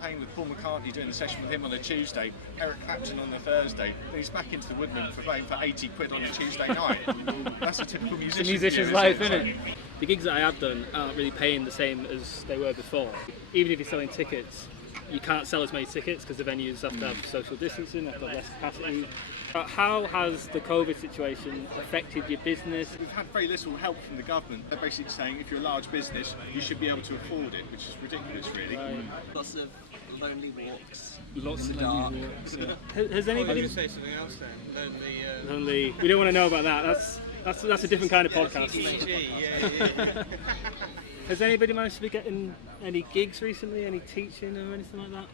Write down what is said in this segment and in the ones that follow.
playing with Paul McCartney, doing a session with him on a Tuesday, Eric Clapton on the Thursday, and he's back into the Woodman for playing for 80 quid on a Tuesday night. That's a typical musician. It's a musician's life, isn't it? The gigs that I have done aren't really paying the same as they were before. Even if you're selling tickets, you can't sell as many tickets because the venues have to have social distancing, have to have less capacity. How has the COVID situation affected your business? We've had very little help from the government. They're basically saying if you're a large business, you should be able to afford it, which is ridiculous, really. Lots of lonely walks. Lots in of the dark. Has anybody? I was going to say something else then. Lonely. We don't want to know about that. That's a different kind of podcast. Yeah. Has anybody managed to be getting any gigs recently? Any teaching or anything like that?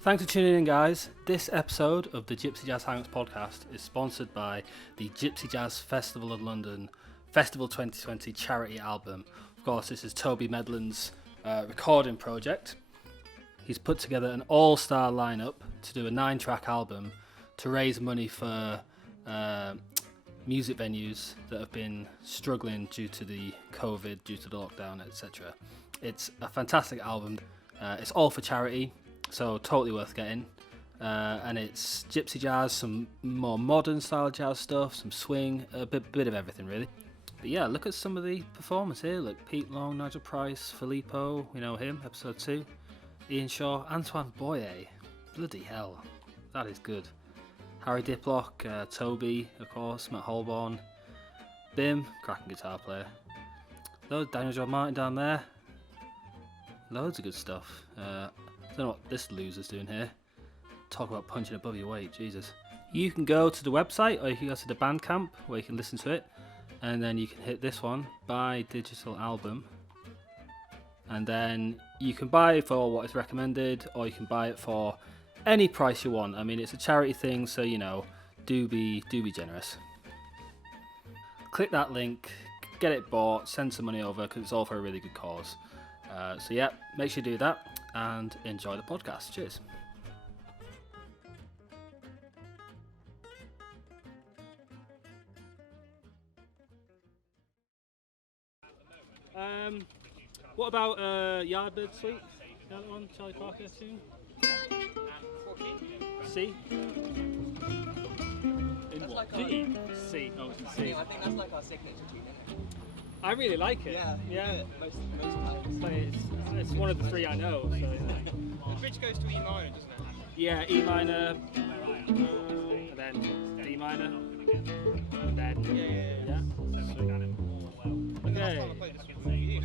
Thanks for tuning in, guys. This episode of the Gypsy Jazz Hangouts podcast is sponsored by the Gypsy Jazz Festival of London Festival 2020 charity album. Of course, this is Toby Medlin's recording project. He's put together an all-star lineup to do a 9-track album to raise money for music venues that have been struggling due to the COVID, due to the lockdown, etc. It's a fantastic album. It's all for charity, so totally worth getting. And it's gypsy jazz, some more modern style jazz stuff, some swing, a bit of everything really. But yeah, look at some of the performers here. Look, Pete Long, Nigel Price, Filippo, we know him, episode 2. Ian Shaw, Antoine Boyer. Bloody hell, that is good. Harry Diplock, Toby, of course, Matt Holborn, Bim, cracking guitar player. Daniel John Martin down there. Loads of good stuff. I don't know what this loser's doing here. Talk about punching above your weight, Jesus. You can go to the website or you can go to the Bandcamp where you can listen to it, and then you can hit this one, buy digital album, and then you can buy it for what is recommended or you can buy it for any price you want. I mean, it's a charity thing, so you know, do be generous. Click that link, get it bought, send some money over because it's all for a really good cause. So yeah, make sure you do that and enjoy the podcast. Cheers. What about Yardbird Suite? The other one, Charlie Parker tune? C? In That's what? like G? C. Oh, it's in C. I think that's like our signature tune, isn't it? I really like it. Yeah. Most times. It's one of the 3 I know. So, yeah. The bridge goes to E minor, doesn't it? Yeah, E minor, and then D minor, and then yeah. Okay. I played this one for you.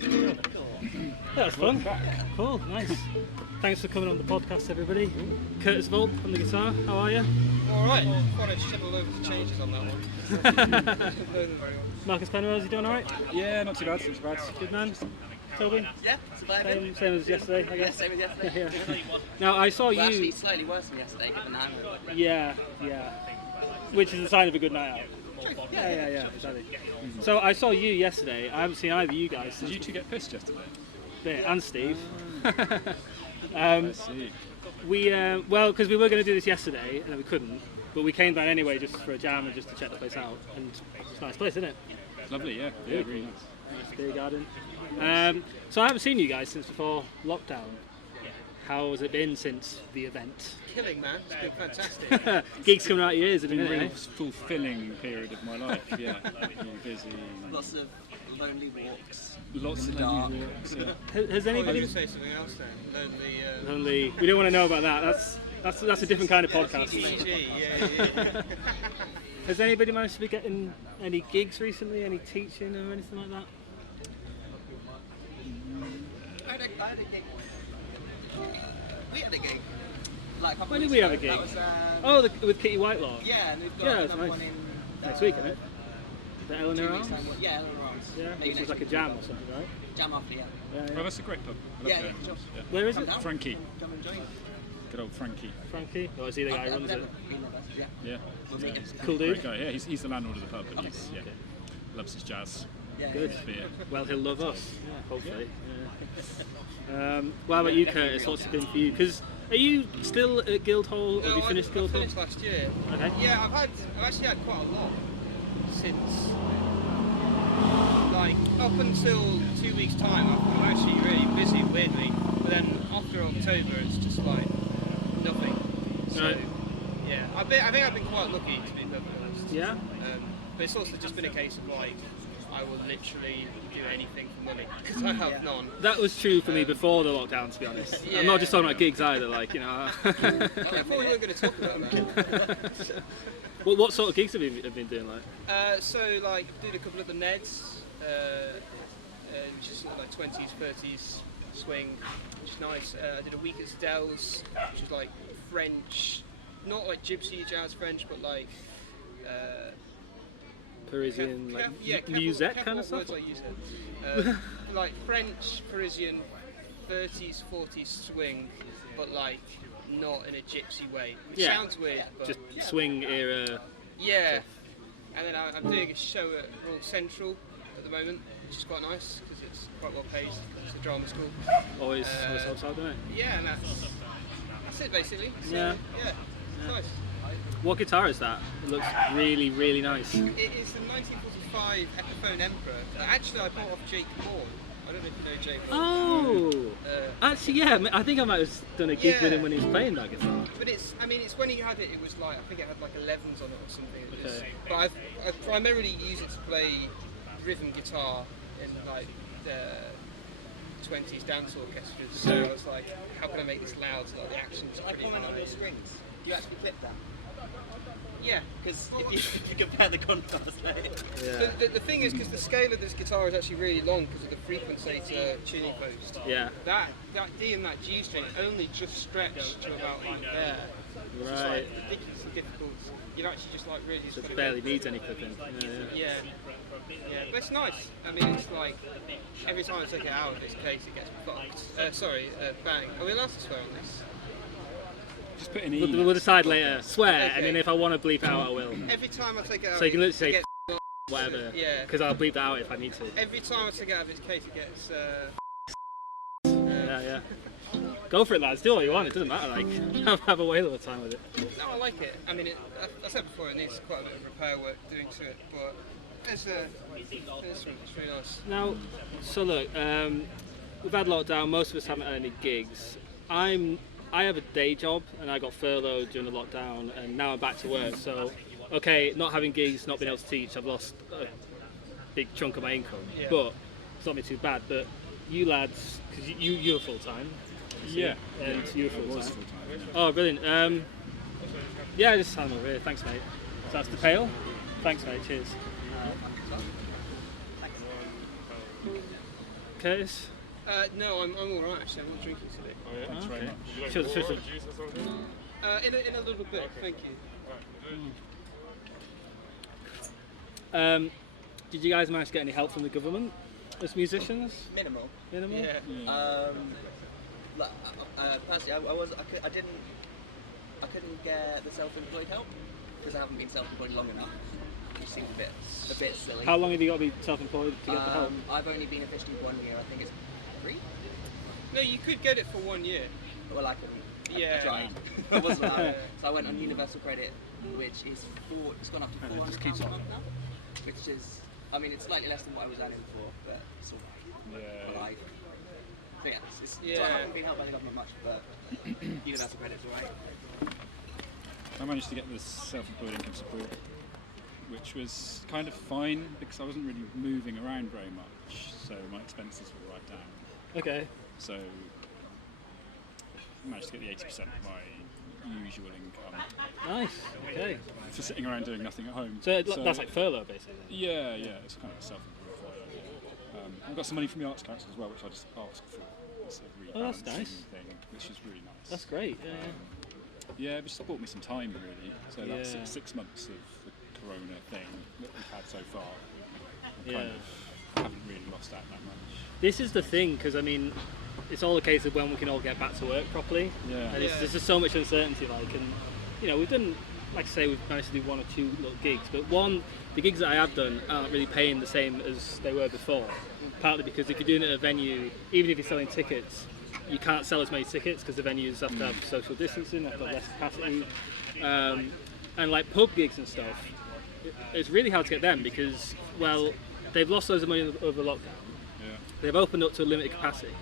Good job. That was fun. Cool, nice. Thanks for coming on the podcast, everybody. Curtis Volp on the guitar. How are you? Alright, quite a shed a load of changes on that one. Marcus Penrose, you doing alright? Yeah, not too bad. Not too bad. Good man. Toby? Yeah, surviving. Same as yesterday, I Yeah, guess. same as yesterday. Yeah. Now, I saw Well, you... actually, slightly worse than yesterday, given the hangover. Yeah. Which is a sign of a good night out. Yeah, exactly. So I saw you yesterday. I haven't seen either of you guys Did since you two get pissed yesterday? and Steve. I see. Because we were going to do this yesterday and then we couldn't, but we came down anyway just for a jam and just to check the place out. And it's a nice place, isn't it? Lovely, yeah. Yeah, really nice. Nice beer garden. So I haven't seen you guys since before lockdown. How has it been since the event? Killing, man. It's been fantastic. Gigs coming out of your ears, It's been a isn't real it? fulfilling period of my life, yeah. Being busy. Lots of lonely walks. Lots of Dark. lonely walks, yeah. Has I was going anybody... to say something else then. Lonely. Only... We don't want to know about that. That's a different kind of podcast. PG, yeah. Has anybody managed to be getting any gigs recently? Any teaching or anything like that? I had a gig. We had a gig. Like a couple When did weeks we have a ago. gig? That was, Oh, with Kitty Whitelaw. yeah, and we've got Yeah, it's another nice. one in Next week, isn't it? The 2 Eleanor weeks' Arms? time. Yeah, Eleanor Arms. Yeah, Maybe which is next like a week. jam or something, right? Jam after, yeah. Oh, that's a great pub. I love Yeah, going. yeah, sure. Yeah. Where is Come it? down. Frankie. Come and join. Good old Frankie. Frankie? Oh, is he the guy who I've runs never it? been there, but yeah. Yeah. We'll meet him. Cool dude. Great guy. Yeah, he's the landlord of the pub, and he's, yeah, loves his jazz. Yeah. Good. Beer. Well, he'll love us. Hopefully. Yeah. What about you, Curtis? What's it been for you? Because are you still at Guildhall, or have you finished I Guildhall? finished last year. Okay. Yeah, I've actually had quite a lot since, like, up until 2 weeks' time. I'm actually really busy, weirdly. But then after October, it's just like nothing. So, Right. yeah, I think I've been quite lucky, to be perfectly honest. Yeah? But it's also just been a case of like, I will literally do anything for money because I have none. That was true for me before the lockdown, to be honest. I'm not just talking about gigs either, like, you know. I thought we weren't going to talk about that. Well, what sort of gigs have you been doing, like? So like did a couple of the Neds, which is sort of like 20s, 30s swing, which is nice. I did a week at Stell's, which is like French, not like Gypsy jazz French, but like Parisian, like, careful musette kind what of stuff? words I use here. Like French, Parisian, 30s, 40s swing, but like not in a gypsy way, which Yeah. sounds weird, but Just swing era. yeah. And then I'm doing a show at Royal Central at the moment, which is quite nice because it's quite well paid. It's a drama school. Always helps out, doesn't it? Yeah, and that's it basically. So, Yeah. yeah. It's nice. What guitar is that? It looks really, really nice. It is the 1945 Epiphone Emperor. Actually, I bought off Jake Bourne. I don't know if you know Jake Bourne. Oh! Actually, yeah, I think I might have done a gig with Yeah. him when he was playing that guitar. But it's when he had it, it was like, I think it had like 11s on it or something. It was, Okay. but I primarily use it to play rhythm guitar in like the 20s dance orchestras. So I was like, how can I make this loud so that the action's I pretty comment on high? your strings. Do you actually clip them? Yeah. Because if you compare the contrast, Yeah. The thing is, because the scale of this guitar is actually really long because of the frequencator tuning post. Yeah. That D and that G string only just stretch to about like there. It's just Right. like ridiculously difficult. You actually just like really just So it gotta barely go- needs any clipping. Yeah. Yeah, but it's nice. I mean, it's like every time I take it out of this case, it gets fucked. Bang. Are we allowed to swear on this? Just put an E. We'll decide later. Swear, Okay. and then if I want to bleep out, I will. Every time I take it out, So you can it literally say gets- whatever. Yeah. Because I'll bleep that out if I need to. Every time I take it out of its case, it gets. Yeah. Go for it, lads. Do what you want. It doesn't matter. Like, have a whale of a time with it. No, I like it. I mean, I said before, it needs quite a bit of repair work doing to it, but it's really nice. Now, so look, we've had lockdown. Most of us haven't had any gigs. I have a day job, and I got furloughed during the lockdown, and now I'm back to work. So, okay, not having gigs, not being able to teach, I've lost a big chunk of my income. Yeah. But it's not been too bad. But you lads, because you're full time. Yeah. And you're I was full time. full time. Oh, brilliant. Yeah, just hand over here. Thanks, mate. So that's the pail. Thanks, mate. Cheers. Curtis? No, I'm all right actually. I'm not drinking today. Oh, yeah. Thanks very Okay. much. Would you like Should- more should- or juice or something? In a little bit, thank you. Did you guys manage to get any help from the government as musicians? Minimal. Minimal? Yeah. Personally, I couldn't get the self-employed help because I haven't been self-employed long enough. Which seems a bit silly. How long have you got to be self-employed to get the help? I've only been officially 1 year. I think it's 3. No, you could get it for 1 year. Well, I couldn't. Yeah. I tried. I wasn't allowed. So I went on universal credit, which is it's gone up to £400 a month now, which is, I mean, it's slightly less than what I was earning before, but it's all right. Yeah. For life. So yeah, so I Yeah. haven't been helped by the government much, but universal credit's all right. I managed to get the self-employed income support, which was kind of fine because I wasn't really moving around very much, so my expenses were right down. Okay. So I managed to get the 80% of my usual income Nice. Okay. for sitting around doing nothing at home. So that's like furlough, basically. Yeah, it's kind of a self-employed furlough. I've got some money from the Arts Council as well, which I just asked for. It's a Oh, that's rebalancing nice. thing, which is really nice. That's great. Yeah. Yeah, but just bought me some time really. So that's Yeah. 6 months of the Corona thing that we've had so far. I Yeah. kind of haven't really lost out that much. This is the thing, because I mean, it's all a case of when we can all get back to work properly. Yeah. And there's just so much uncertainty, like, and you know, we've done, like I say, we've managed to do 1 or 2 little gigs, but the gigs that I have done aren't really paying the same as they were before. Partly because if you're doing it at a venue, even if you're selling tickets, you can't sell as many tickets because the venues have to have social distancing, have to have less capacity, and like pub gigs and stuff, it's really hard to get them because, well, they've lost loads of money over lockdown. Yeah. They've opened up to a limited capacity,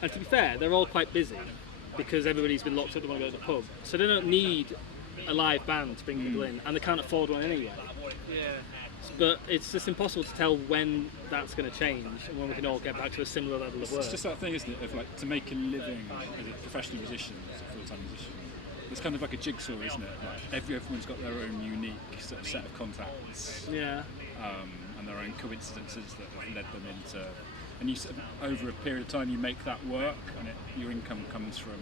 and to be fair, they're all quite busy because everybody's been locked up. They want to go to the pub, so they don't need a live band to bring people in, and they can't afford one anyway. Yeah. But it's just impossible to tell when that's going to change and when we can all get back to a similar level of work. It's just that thing, isn't it, of like to make a living as a professional musician, as a full-time musician. It's kind of like a jigsaw, isn't it? Like everyone's got their own unique sort of set of contacts Yeah. and their own coincidences that have led them into. And you sort of, over a period of time, you make that work, and your income comes from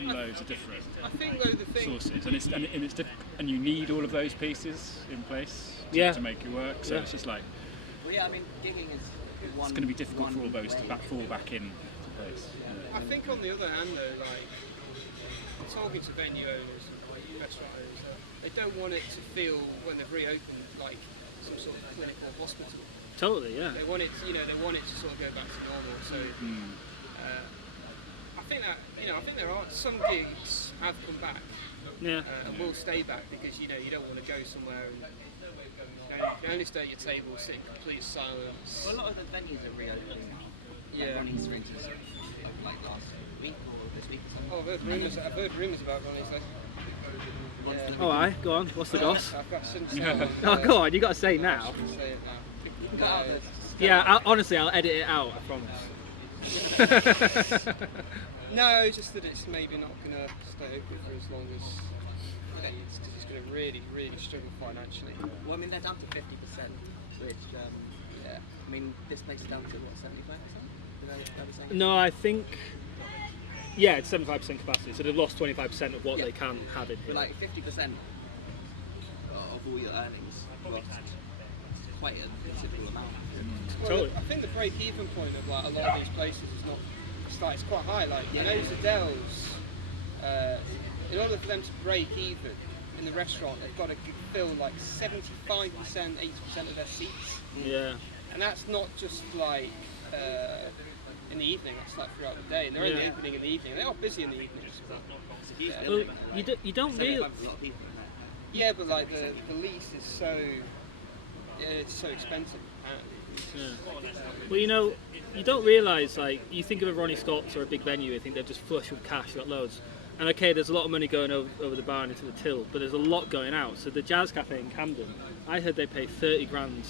loads of different I think though the thing. sources, and you need all of those pieces in place to make it work. So it's just like Well, yeah, I mean, gigging is one. it's going to be difficult for all one those to way. fall back in place. I think on the other hand though, like talking to venue owners and like restaurant owners, they don't want it to feel when they've reopened like some sort of clinic or hospital. Totally, yeah. They want it, they want it to sort of go back to normal. So I think there are some gigs have come back Yeah. and will stay back because you don't want to go somewhere and you can only stay at your table, sit in complete silence. Well, a lot of the venues are reopening now. Yeah. Like Ronnie's, for instance, like last week or this week or something. Oh, I've heard rumours about Ronnie's though. Yeah. All right, go on. What's the goss? I've got some say Oh, go on. You got to say now. say it now. Cut out Yeah. Honestly, I'll edit it out. I promise. No, just that it's maybe not going to stay open for as long as it's because it's going to really, really struggle financially. Well, I mean, they're down to 50%, which, I mean, this place is down to what, 75%? No, I think. Yeah, it's 75% capacity, so they've lost 25% of what they can have in here. But like 50% of all your earnings lost. It's quite a considerable amount. Well, Totally. I think the break-even point of like a lot of these places is not. It's quite high. Like I know Zadell's, in order for them to break even in the restaurant, they've got to fill like 75%, 80% of their seats. Yeah. And that's not just like in the evening, that's like throughout the day. And they're only opening in the evening. They are busy in the evenings. But, It's a huge Well, building. you don't So really. there's a lot of people in there. yeah, but like the lease is so it's so expensive. Apparently. Well, you don't realise, like, you think of a Ronnie Scott's or a big venue, you think they're just flush with cash, they've got loads. And okay, there's a lot of money going over the bar and into the till, but there's a lot going out. So the Jazz Cafe in Camden, I heard they pay 30 grand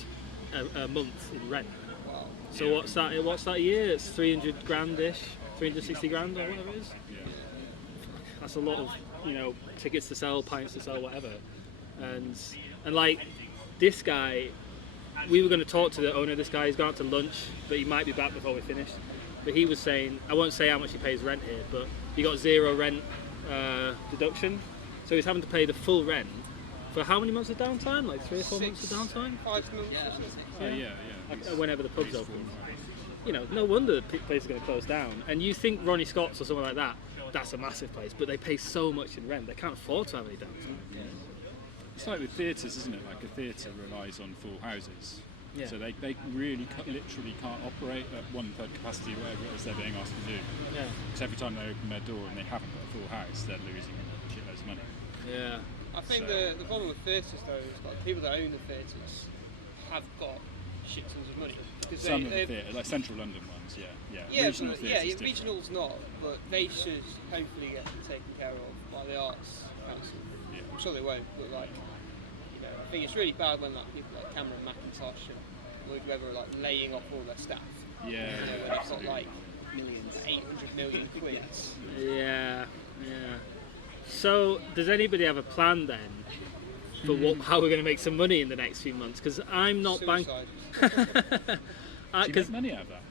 a month in rent. Wow. So what's that a year? It's 300 grand-ish, 360 grand or whatever it is. Yeah. That's a lot of, tickets to sell, pints to sell, whatever. And like, this guy, we were going to talk to the owner of this guy. He's gone out to lunch, but he might be back before we finish. But he was saying, I won't say how much he pays rent here, but he got 0 rent deduction, so he's having to pay the full rent for how many months of downtime? Like 3 or 4 months of downtime? 5 months. Whenever the pub's open. You know, no wonder the place is going to close down. And you think Ronnie Scott's or something like that, that's a massive place, but they pay so much in rent, they can't afford to have any downtime. It's like with theatres, isn't it? Like a theatre relies on full houses. Yeah. So they really literally can't operate at 1/3 capacity, whatever it is they're being asked to do. Yeah. Because every time they open their door and they haven't got a full house, they're losing shitloads of money. Yeah. I think the problem with theatres though is like the people that own the theatres have got shit tons of money. Some of the theatre, like central London ones, Yeah, regional theatres. regional's not, but they should hopefully get taken care of by the Arts Council. Yeah. I'm sure they won't, but like, you know, I think it's really bad when like people like Cameron McIntosh and Lloyd Webber are like laying off all their staff. Yeah, You know, when they've got absolutely. like millions, 800 million quid. Yeah. So, does anybody have a plan then for how we're going to make some money in the next few months? Because I'm not banking. Do you make money out of that?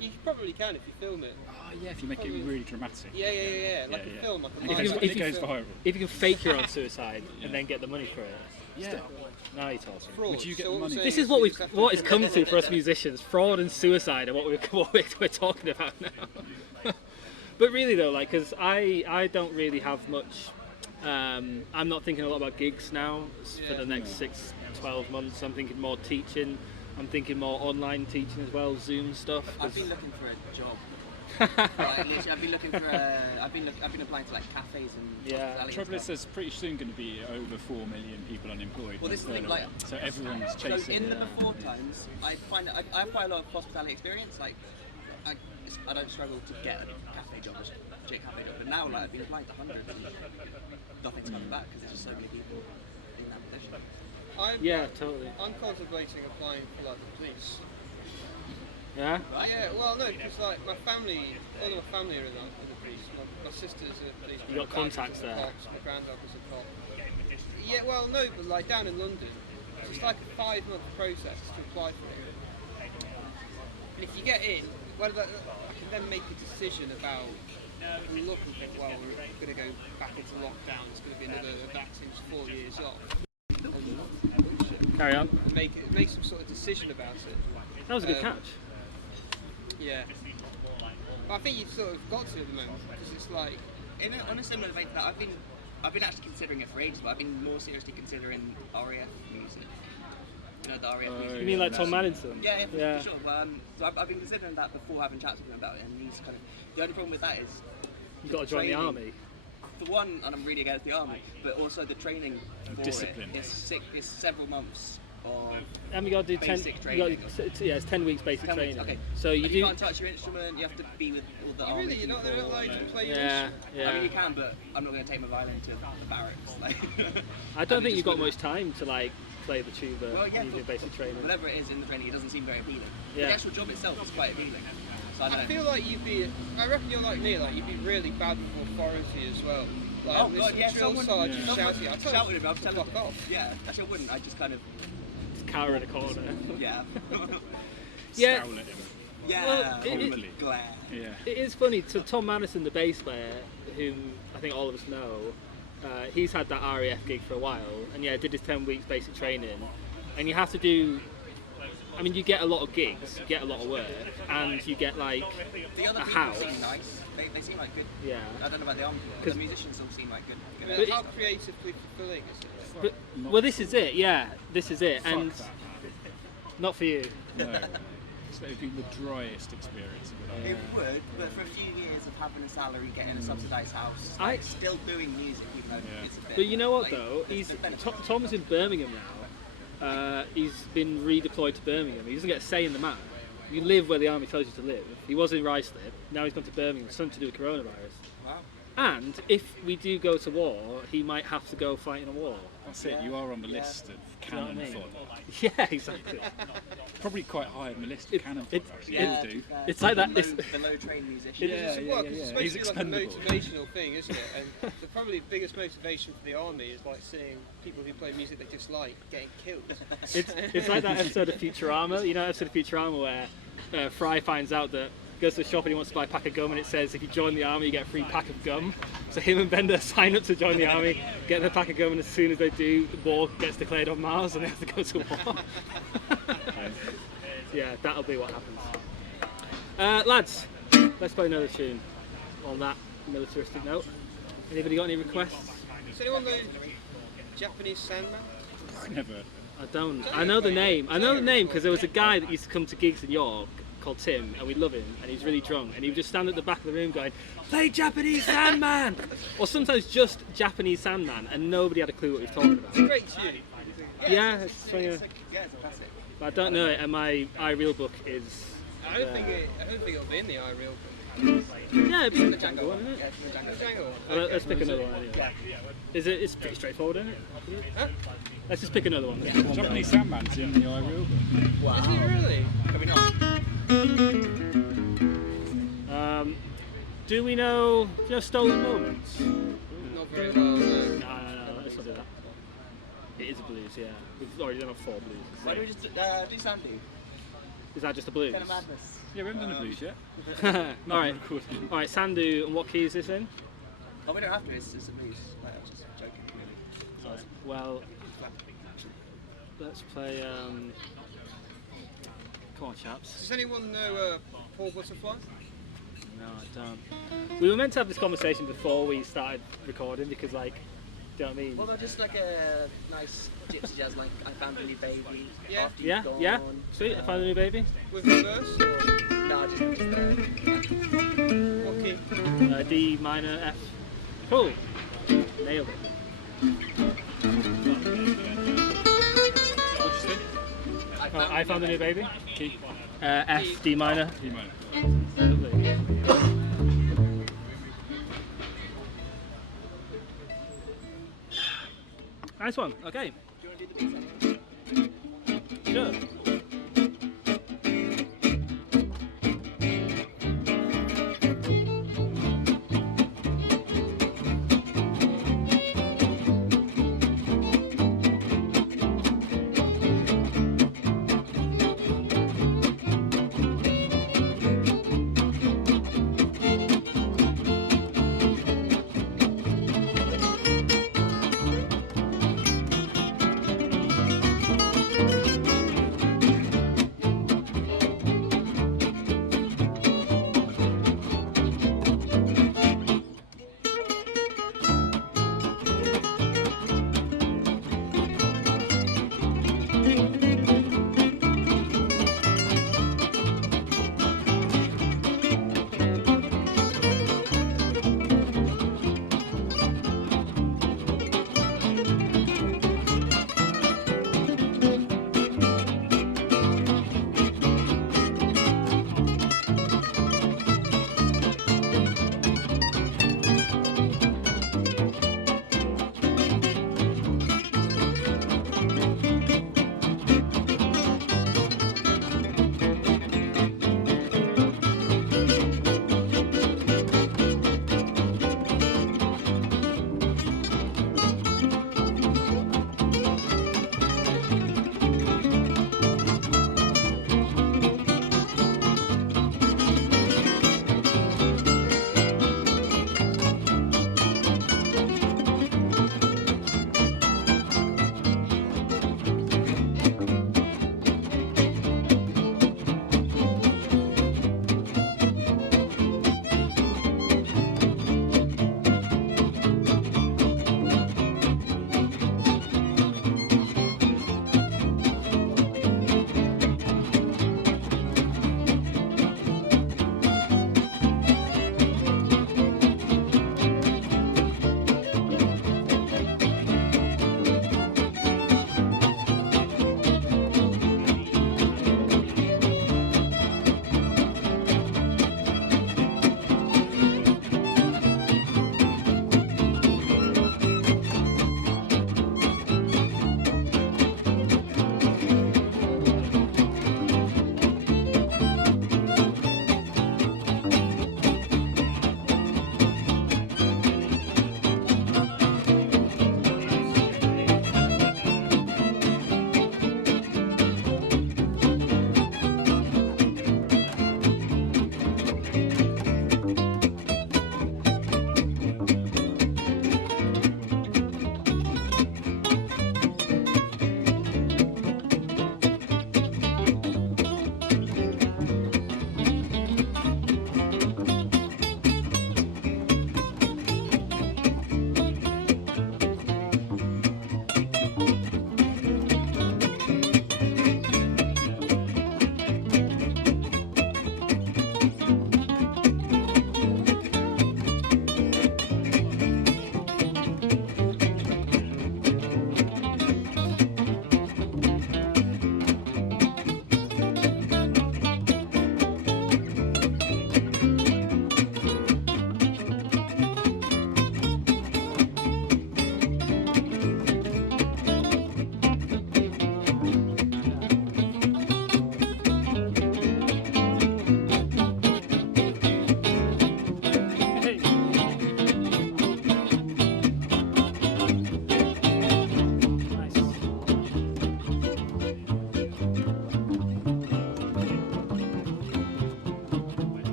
You probably can if you film it. Oh yeah, if you make it really dramatic. Yeah. Like a film, like a And live if action it goes film. viral. If you can fake your own suicide and then get the money for it. Yeah. Now you're talking. Fraud. Would you get So the what I'm money? saying This is is what you we've just have what to- it's come to for us musicians: fraud and suicide, and what we're talking about now. But really though, like, because I don't really have much. I'm not thinking a lot about gigs now for the next 6-12 months. I'm thinking more teaching. I'm thinking more online teaching as well, Zoom stuff. I've been looking for a job. Like, literally, I've been looking for I've been applying to like cafes and Yeah. The hospitality trouble and is, stuff. there's pretty soon going to be over 4 million people unemployed. Well, this is the thing, further like- on. So everyone's So chasing. in the before times, I find that I have quite a lot of hospitality experience. Like, I don't struggle to get a cafe job, a legit cafe job. But now, like, I've been applying to hundreds and nothing's coming back because there's just so many people in that position. Yeah, totally. I'm contemplating applying for like the police. Yeah. Yeah, well, no, because like my family, all of my family are in the police. My sister's in the police. You got contacts there. My granddaughter's a cop. Yeah, well, no, but like down in London, it's like a 5-month process to apply for it. And if you get in, well, I can then make a decision about. Look and think, well, we're going to go back into lockdown. It's going to be another vaccines 4 years off. Carry on. Make some sort of decision about it. That was a good catch. Yeah. But I think you've sort of got to at the moment because it's like. On a similar vein to that, I've been actually considering it for ages, but I've been more seriously considering RAF music. You know, the RAF music. You mean like Tom Madison? Yeah, Yeah. for sure. So I've been considering that before having chats with him about it, and he's kind of the only problem with that is You got to join the training. army. For one, and I'm really against the army, but also the training for Discipline. it is several months of And we got to do 10. basic You training. got, it's 10 weeks basic 10 weeks, training. okay. So you Like, do. you can't touch your instrument. You have to be with all the army Really, you're not people, allowed to play your Yeah, instrument? yeah. I mean, you can, but I'm not going to take my violin to the barracks. Like, I don't think just you've got wouldn't- much time to like play the tuba Well, yeah, when you do basic training. whatever it is in the training, it doesn't seem very appealing. But Yeah. the actual job itself is quite appealing. So I don't I know. feel like I reckon you're like me, like you'd be really bad with authority as well. Like, Oh with god, some yeah, drill someone sergeant someone shouting, I told shouted you at me, I'm to telling fuck you. off. Yeah, actually I wouldn't, I just kind of, Cower in a corner. yeah. Yeah. Scowl at him. Yeah, Well, Coldly. glare. Yeah. It is funny. So Tom Madison, the bass player, whom I think all of us know, he's had that RAF gig for a while, and yeah, did his 10 weeks basic training, and you have to do. I mean, you get a lot of gigs, you get a lot of work, and you get like The other a people house. seem nice. They seem like good. Yeah. I don't know about the army people, but 'Cause- the musicians all seem like good. I good mean, how stuff. creatively fulfilling is it? But, well, this is it. Yeah, this is it, Fuck and that. not for you. No. It's like the driest experience of it. It would, but for a few years of having a salary, getting a subsidised house, I- like, still doing music, even though Yeah. it's a bit. But you know what like, though, there's he's benefits. Tom's in Birmingham now. He's been redeployed to Birmingham. He doesn't get a say in the matter. You live where the army tells you to live. He was in Ruislip. Now he's gone to Birmingham. Something to do with coronavirus. Wow. And if we do go to war, he might have to go fight in a war. That's it. You are on the list of You know what I cannon mean? fodder. Yeah, exactly. Probably quite high on the list of It- cannon it- fodder. Actually, Yeah, will do. It's like that. It's, The low trained musician. Yeah, Well, 'cause it's yeah. supposed He's to be like a expendable. motivational thing, isn't it? And probably the biggest motivation for the army is like seeing people who play music they dislike getting killed. it's like that episode of Futurama. You know, that episode of Futurama where Fry finds out that goes to the shop and he wants to buy a pack of gum, and it says if you join the army you get a free pack of gum. So him and Bender sign up to join the army, get the pack of gum, and as soon as they do, the war gets declared on Mars and they have to go to war. Yeah, that'll be what happens. Lads, let's play another tune on that militaristic note. Anybody got any requests? Does anyone know Japanese Sandman? Never. I don't. I know the name. I know the name because there was a guy that used to come to gigs in York called Tim, and we love him, and he's really drunk, and he would just stand at the back of the room going, "Play Japanese Sandman," or sometimes just Japanese Sandman, and nobody had a clue what he was talking about. Great tune. Yeah, it's swinging. It's a classic. But I don't know it, and my iReal book is. I don't think it'll be in the iReal book. Yeah, it'd be in the Django Django one, isn't it? Yeah, it's the Django. Jangle. Let's pick another one anyway. It's pretty straightforward, isn't it? Huh? Let's just pick another one. Japanese Sandman's in the iReal book. Is it really? Can we not? Do we know Stolen Moments? Not very well. No. No, let's not do that. It is a blues, yeah. We've already done 4 blues. Why don't we just do Sandy? Is that just a blues? Kind of madness. Yeah, we haven't done a blues yet. Alright, Recording. alright, Sandu, and what key is this in? Oh, we don't have to. It's a blues. Like, I was just joking. Really. So, Well, let's play, come on chaps. Does anyone know Paul Butterfly? No, I don't. We were meant to have this conversation before we started recording because like, do you know what I mean? well, they're just like a nice gypsy jazz, like I found a new baby. Yeah. After you've Yeah, gone. yeah, sweet, I found a new baby. With reverse or No, just what key? D minor F. Cool. Nailed it. What'd you say? I found a new baby. Key. F, D minor. D minor. Lovely. Nice one. Okay. Do you want to do the beats anyway? Sure.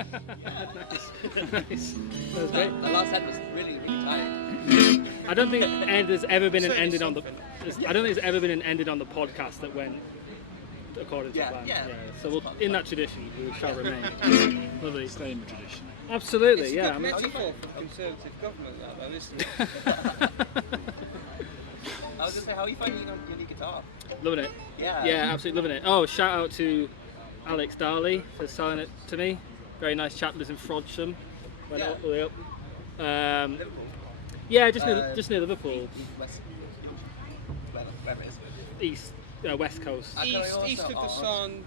Nice. That was great. The last head was really, really tight. I don't think there's ever been an ending on the. I don't think there's ever been an ending on the podcast that went according to plan. Yeah. So in that tradition, we shall remain. Lovely. Stay in the tradition. Absolutely. It's Yeah. a I good mean, metaphor for conservative government, that though, isn't it? I was going to say, how are you finding your new guitar? loving it. Yeah. Yeah, absolutely loving it. Oh, shout out to Alex Darley for selling it to me. Very nice chap, lives in Frodsham. Went all the way up. Liverpool. Yeah, just near Liverpool, West, wherever it is. east, west coast. And can I also East of the ask- sun.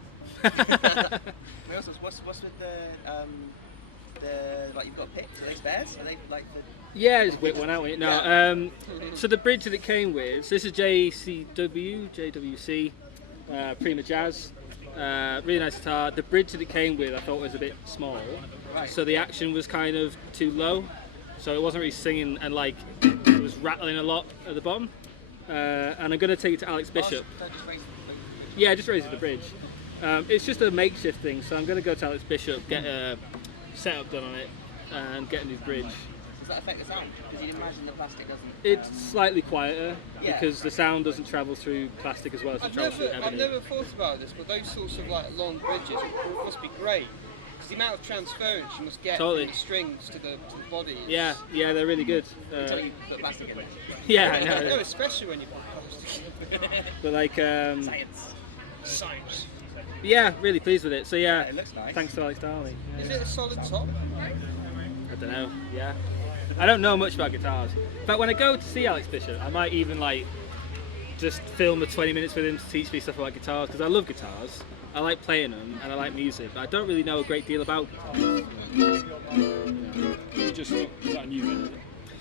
We also, what's with the like you've got pics? Are they spares? Are they like the? Yeah, just whip one out. No, so the bridge that it came with. So this is JWC, Prima Jazz. Really nice guitar. The bridge that it came with, I thought was a bit small. Right. So the action was kind of too low. So it wasn't really singing, and like it was rattling a lot at the bottom. And I'm going to take it to Alex Bishop. Oh, just raise the- Yeah, just raise the bridge. It's just a makeshift thing, so I'm going to go to Alex Bishop, get a setup done on it, and get a new bridge. Does that affect the sound? Because you'd imagine the plastic doesn't. It's slightly quieter Yeah. because the sound doesn't travel through plastic as well as it I've travels through never ebony. thought about this, but those sorts of like long bridges must be great. Because the amount of transference you must get Totally. from the strings to the body. is- Yeah, they're really good. Until you put plastic in it. Yeah, I No, know. especially when you buy plastic. But like, Science. Science. yeah, really pleased with it. So yeah, It looks nice. thanks to Alex Darley. Is it a solid top? I don't know. Yeah, I don't know much about guitars. But when I go to see Alex Bishop, I might even like just film the 20 minutes with him to teach me stuff about guitars because I love guitars. I like playing them and I like music, but I don't really know a great deal about guitars. You just got, is that a new one? Is it?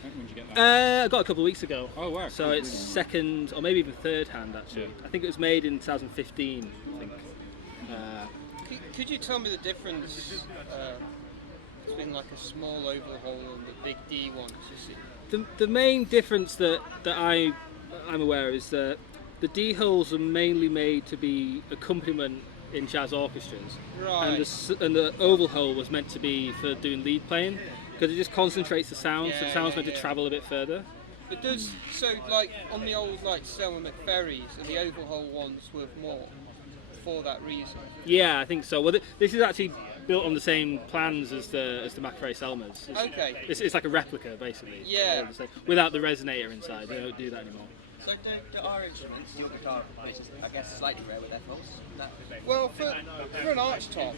When did you get that? I got it a couple of weeks ago. Oh wow. So it's second, or maybe even third hand actually. Yeah. I think it was made in 2015, I think. Could you tell me the difference between like a small oval hole and the big D ones? The main difference that I'm aware of is that the D holes are mainly made to be accompaniment in jazz orchestras, Right. and the oval hole was meant to be for doing lead playing because it just concentrates the sound, so the sound's meant to travel a bit further. But does so like on the old like Selma McFerrys and the oval hole ones worth more for that reason? Yeah, I think so. Well, this is actually built on the same plans as the McFerry Selmas. Okay. It's like a replica basically. Yeah. All the same. Without the resonator inside, they don't do that anymore. So do our instruments, your guitar, which is I guess slightly rare with F-holes. Well, for an arch top,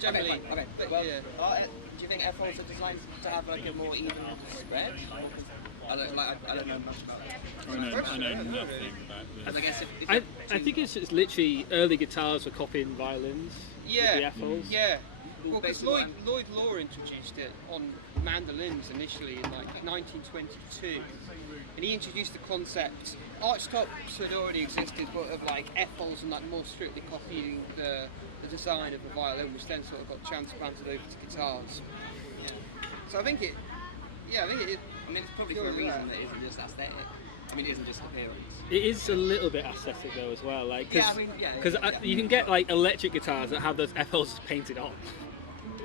generally. Okay. But, Well, yeah. do you think F-holes are designed to have like a more even spread? I don't know much about that. I know nothing about And I this. guess if I think it's just literally early guitars were copying violins. Yeah. The F-holes. Yeah. Well, because basically Lloyd Law introduced it on mandolins initially in like 1922, and he introduced the concept. Arch tops had already existed, but of like F-holes and like more strictly copying the design of the violin, which then sort of got transplanted over to guitars. So I think it. I mean, it's probably for a reason that isn't just aesthetic. I mean, it isn't just appearance. It is a little bit aesthetic though as well, like because Yeah. you can get like electric guitars that have those F-holes painted on.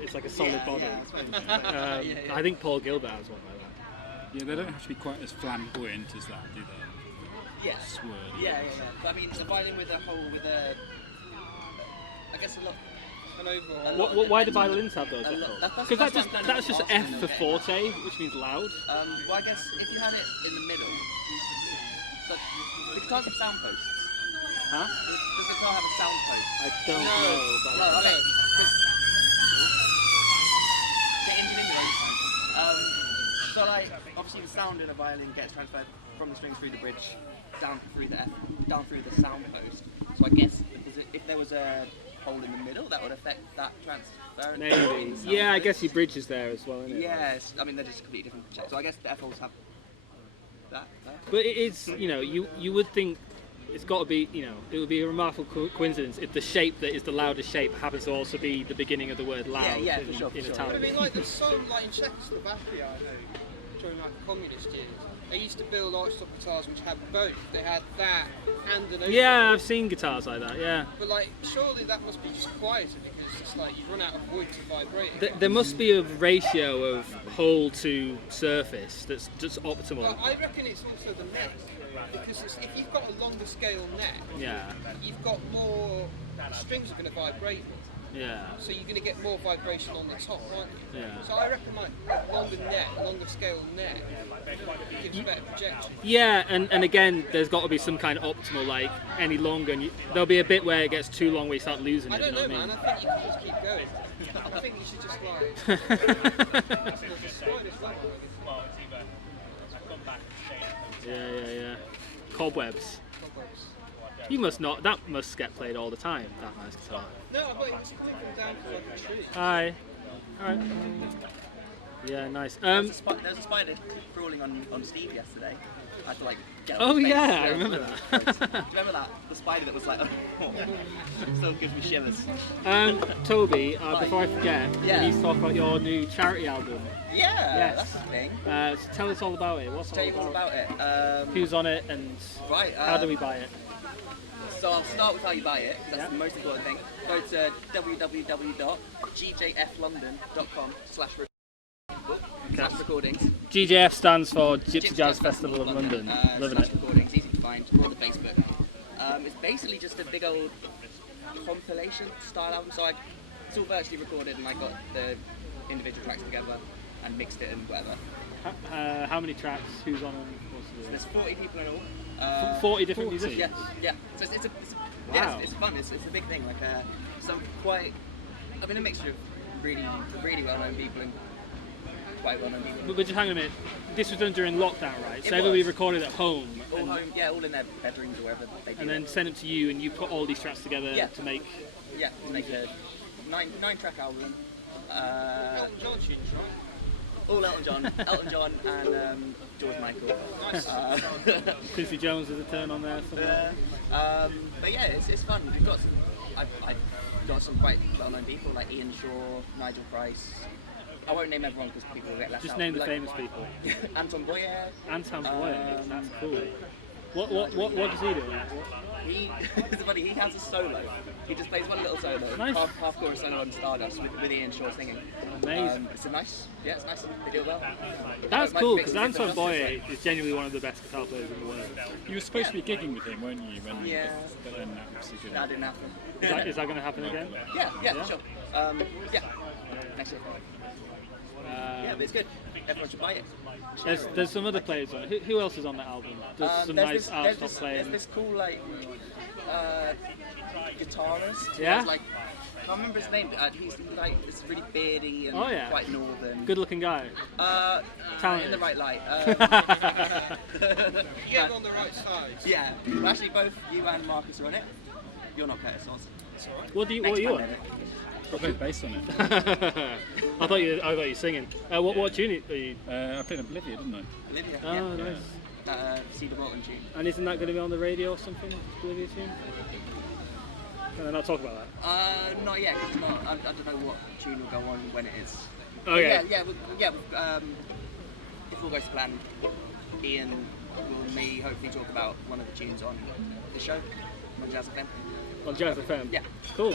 It's like a solid body. Yeah. I think Paul Gilbert has one like that. Yeah, they don't have to be quite as flamboyant as that, do they? Yeah. Swirly. Yeah. But I mean, the violin with a hole with a, I guess a lot. An overall. Why do violins have those A lo- F-holes? that's- Because that's that's just what F I'm for asking, forte, which means loud. Well, I guess if you had it in the middle, so the guitars have sound posts. Huh? Does the guitar have a sound post? I don't know about No, that. okay. The engine in the so like obviously the sound in a violin gets transferred from the strings through the bridge down through the sound post. So I guess if there was a hole in the middle, that would affect that transfer. Maybe. Yeah, I guess your bridge is there as well, isn't it? Yes, I mean they're just completely different shapes. So I guess the F-holes have that. But it is, you would think it's got to be, it would be a remarkable coincidence if the shape that is the loudest shape happens to also be the beginning of the word loud Yeah, in, for sure, in for sure. Italian. I mean, like there's some like in Czechoslovakia, I know, during like communist years, they used to build archtop guitars which had both. They had that and an overhead. Yeah, I've seen guitars like that. Yeah. But like, surely that must be just quieter because it's like you run out of wood to vibrate. There must be a ratio of hole to surface that's just optimal. Well, I reckon it's also the neck, because if you've got a longer scale neck, Yeah. you've got more strings are going to vibrate more. Yeah. So you're going to get more vibration on the top, aren't you? Yeah. So I reckon like longer neck, longer scale neck gives better projection. Yeah, and again, there's got to be some kind of optimal, like any longer, and there'll be a bit where it gets too long where you start losing I it. don't know, You know man. what I think you can just keep going. I think you should just like. Yeah. Cobwebs. You must not. That must get played all the time. That nice guitar. No, I'm like just taking them down to like a tree. Hi. All right. Yeah, nice. There was a spider crawling on Steve yesterday. I had to like get Oh up his face. yeah, I remember that. Do you remember that? The spider that was like, still gives me shivers. Toby, before I forget, Yeah. we need to talk about your new charity album. Yeah, Yes. that's the thing. So tell us all about it. What's Tell you all all about? about it. Who's on it and Right. how do we buy it? So I'll start with how you buy it. That's Yeah. the most important thing. Go to www.gjflondon.com/recordings. GJF stands for Gypsy Jazz Festival of London. Loving / it. recordings, easy to find, or the Facebook. It's basically just a big old compilation style album. So it's all virtually recorded, and I got the individual tracks together and mixed it and whatever. How many tracks? Who's on them? What's the There's 40 people in all. 40 different 40? musicians? Yeah. So it's Wow. it's fun. It's a big thing. Like some quite, I mean, a mixture of really well-known people and quite well-known people. But just hang on a minute. This was done during lockdown, right? It So everybody was. recorded at home. All and, home, yeah, all in their bedrooms or wherever they do and then it. sent it to you, and you put all these tracks together Yeah. to make. Yeah, to make a nine-track album. Elton John tunes, right? All Elton John and George Michael. Nice. Quincy Jones has a turn on there. Somewhere. But yeah, it's fun. We've got some. I've got some quite well-known people like Ian Shaw, Nigel Price. I won't name everyone because people will get left Just out. name the Like, famous people. Antoine Boyer. Antoine Boyer. Um, That's cool. What does he do? It's funny. He has a solo. He just plays one little solo, Nice. half chorus solo on Stardust with Ian Shaw singing. Amazing. It's nice. They do well. That's Might cool fix because it, Antoine but Boyer is genuinely one of the best guitar players in the world. You were supposed to be gigging with him, weren't you? When, Yeah. But then that obviously didn't. That didn't happen. Is that going to happen again? Yeah, Yeah? sure. Yeah. Next year. Yeah, but it's good. Everyone should buy it. There's some other players on it. Who else is on that album? There's some nice art there's stop this playing. cool like guitarist. Yeah? Who's, like, I can't remember his name. He's like this really beardy and Oh, yeah. quite northern. Good looking guy. Talented. In the right light. You get on the right side. Yeah. Well, actually, both you and Marcus are on it. You're not Curtis Oz. What are you Next on? time, I played bass on it. I thought you were singing. What tune are you? I played Oblivion, didn't I? Olivia. Oh, yeah. nice. Cedar Walton tune. And isn't that going to be on the radio or something? Olivia tune? Can I not talk about that? Not yet. 'Cause it's not. I don't know what tune will go on when it is. Okay. Yeah. If all goes to plan, Ian will may hopefully talk about one of the tunes on the show on Jazz FM. On Jazz FM? Yeah. Cool.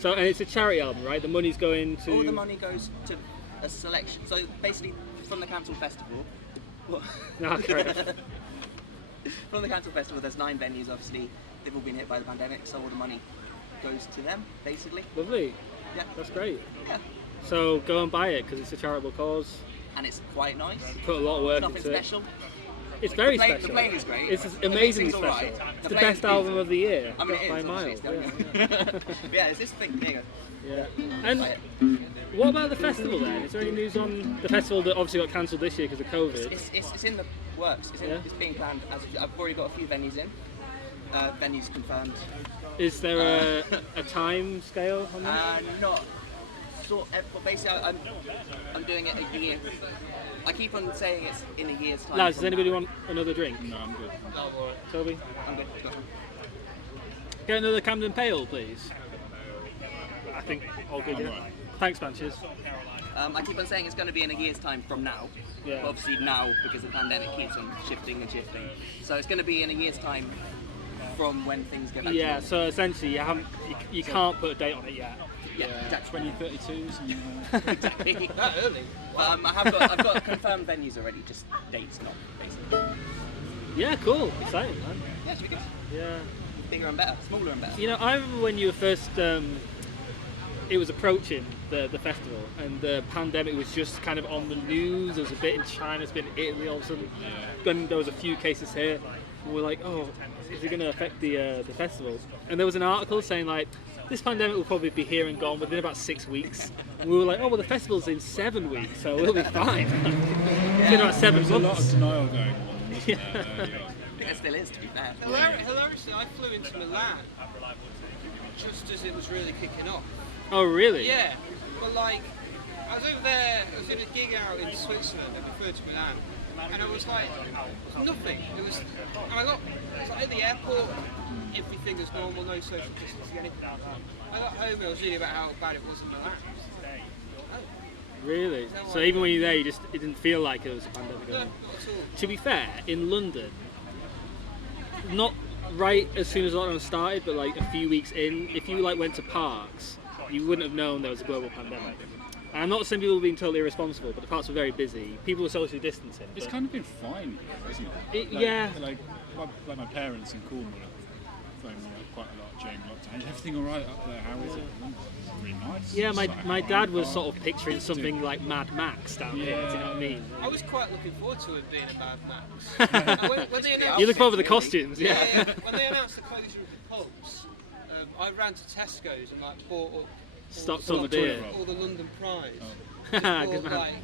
So, and it's a charity album, right? The money's going to... All the money goes to a selection. So basically, from the cancelled festival. No, correct. From the cancelled festival, there's 9 venues. Obviously, they've all been hit by the pandemic, so all the money goes to them, basically. Lovely. Yeah. That's great. Yeah. So go and buy it because it's a charitable cause. And it's quite nice. Put a lot of work Nothing into it. special. It's very The special. playing is great. It's The amazingly mixing's special. alright. It's The the playing's best album decent. of the year. I mean, it by is, miles. obviously, yeah, it's this thing here. Yeah. And what about the festival then? Is there any news on the festival that obviously got cancelled this year because of COVID? It's in the works. It's being planned. I've already got a few venues in. Venues confirmed. Is there a time scale on that? Not sort. But basically, I'm doing it a year. I keep on saying it's in a year's time. Lads, does from anybody now. want another drink? No, I'm good. Toby? I'm good. Get another Camden Pale, please. I think all good. I'm Yeah. right. Thanks, man. Cheers. I keep on saying it's going to be in a year's time from now. Yeah. But obviously now, because the pandemic keeps on shifting and shifting. So it's going to be in a year's time from when things get back to Yeah, normal. so essentially you can't put a date on it yet. Yeah, exactly. 2032, something like that. Exactly. That early? I've got confirmed venues already, just dates not, basically. Yeah, cool. Exciting, man. Yeah, it should be good. Yeah. Bigger and better, smaller and better. You know, I remember when you were first, it was approaching the festival, and the pandemic was just kind of on the news. There was a bit in China, there's been Italy all of a sudden. Then there was a few cases here. And we're like, oh, is it going to affect the festival? And there was an article saying like, this pandemic will probably be here and gone within about 6 weeks. And we were like, oh well, the festival's in 7 weeks, so we'll be fine. It's in about 7 There's a lot months. of denial going on, wasn't there, early on? I think it still is, to be fair. Hilariously, I flew into Milan just as it was really kicking off. Oh really? Yeah, but like, I was over there, I was in a gig out in Switzerland, I flew to Milan, and I was like, nothing. It was like at the airport, everything was normal, no social distancing, anything. I got home and I was reading about how bad it was in Milan. Really? So even when you're there, it didn't feel like there was a pandemic No, going on. not at all. To be fair, in London, not right as soon as lockdown started, but like a few weeks in, if you like went to parks, you wouldn't have known there was a global pandemic. And I'm not saying people were being totally irresponsible, but the parks were very busy. People were socially distancing. It's but- kind of been fine, isn't it? Yeah. Like my parents in Cornwall have phoned me up quite a lot during lockdown. Is everything alright up there? How is it? It's really nice. Yeah, It's like my a dad was park. sort of picturing something like Mad Max down here, do you know what I mean? I was quite looking forward to it being a Mad Max. when they announced You look forward to the costumes, yeah. when they announced the closure of the pubs, I ran to Tesco's and like bought up Stocked on the beer. all the London Prize. Good Bought, man. like,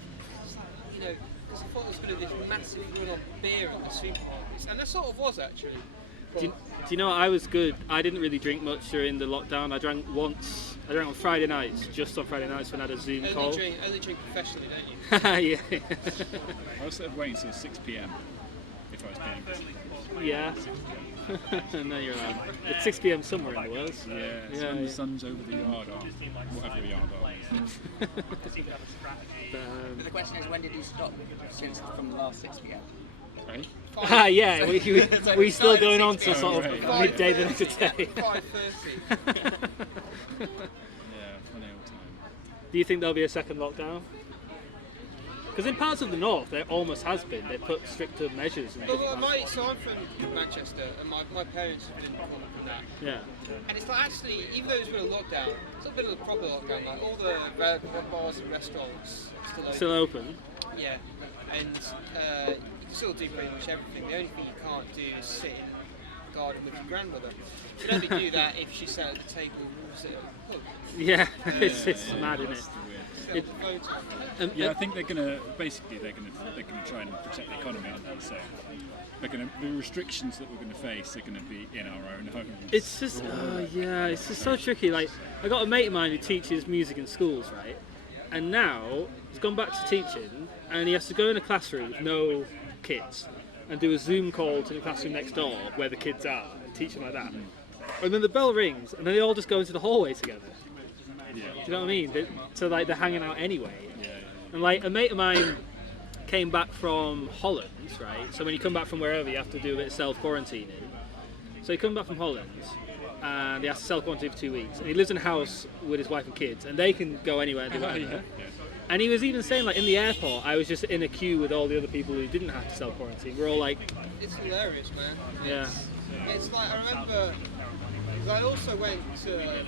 you know, because I thought there was going to be this massive run on beer at the supermarkets, and there sort of was actually. Do you know what, I was good. I didn't really drink much during the lockdown. I drank once. I drank on Friday nights, just on Friday nights when I had a Zoom call. Only drink professionally, don't you? Yeah. I was sort of waiting until 6 p.m. if I was being busy. Yeah. No, you're right. It's 6 p.m. somewhere in the world. Yeah, it's Yeah, when yeah. the sun's over the yard arm, whatever yard arm is. But the question is, when did you stop? Since from the last 6 p.m. Right? Yeah, we still started going at on 6 to p.m. sort of Right. midday the next day. 5:30. Yeah, funny old time. Do you think there'll be a second lockdown? Because in parts of the north, there almost has been. They put stricter measures. And Well, so I'm from Manchester, and my parents have been from that. yeah. And it's like actually, even though it's been a lockdown, it's not been a proper lockdown. Like all the bars and restaurants are still open. Still open. Yeah, and you can still do pretty much everything. The only thing you can't do is sit in the garden with your grandmother. You can only do that if she sat at the table and sit at the pub. Yeah, it's mad, isn't it? Sit at the photo. Yeah, I think they're gonna try and protect the economy, aren't they? So the restrictions that we're gonna face are gonna be in our own homes. It's just, it's just so tricky. Like, I got a mate of mine who teaches music in schools, right? And now he's gone back to teaching, and he has to go in a classroom with no kids and do a Zoom call to the classroom next door where the kids are and teach them like that. And then the bell rings, and then they all just go into the hallway together. Yeah. Do you know what I mean? So like they're hanging out anyway. Yeah. And like a mate of mine came back from Holland, right? So when you come back from wherever, you have to do a bit of self-quarantining. So he come back from Holland, and he has to self-quarantine for 2 weeks. And he lives in a house with his wife and kids, and they can go anywhere and do whatever. Yeah. And he was even saying, like, in the airport, I was just in a queue with all the other people who didn't have to self-quarantine. We're all like, It's hilarious, man. yeah. It's like, I remember, 'cause I also went to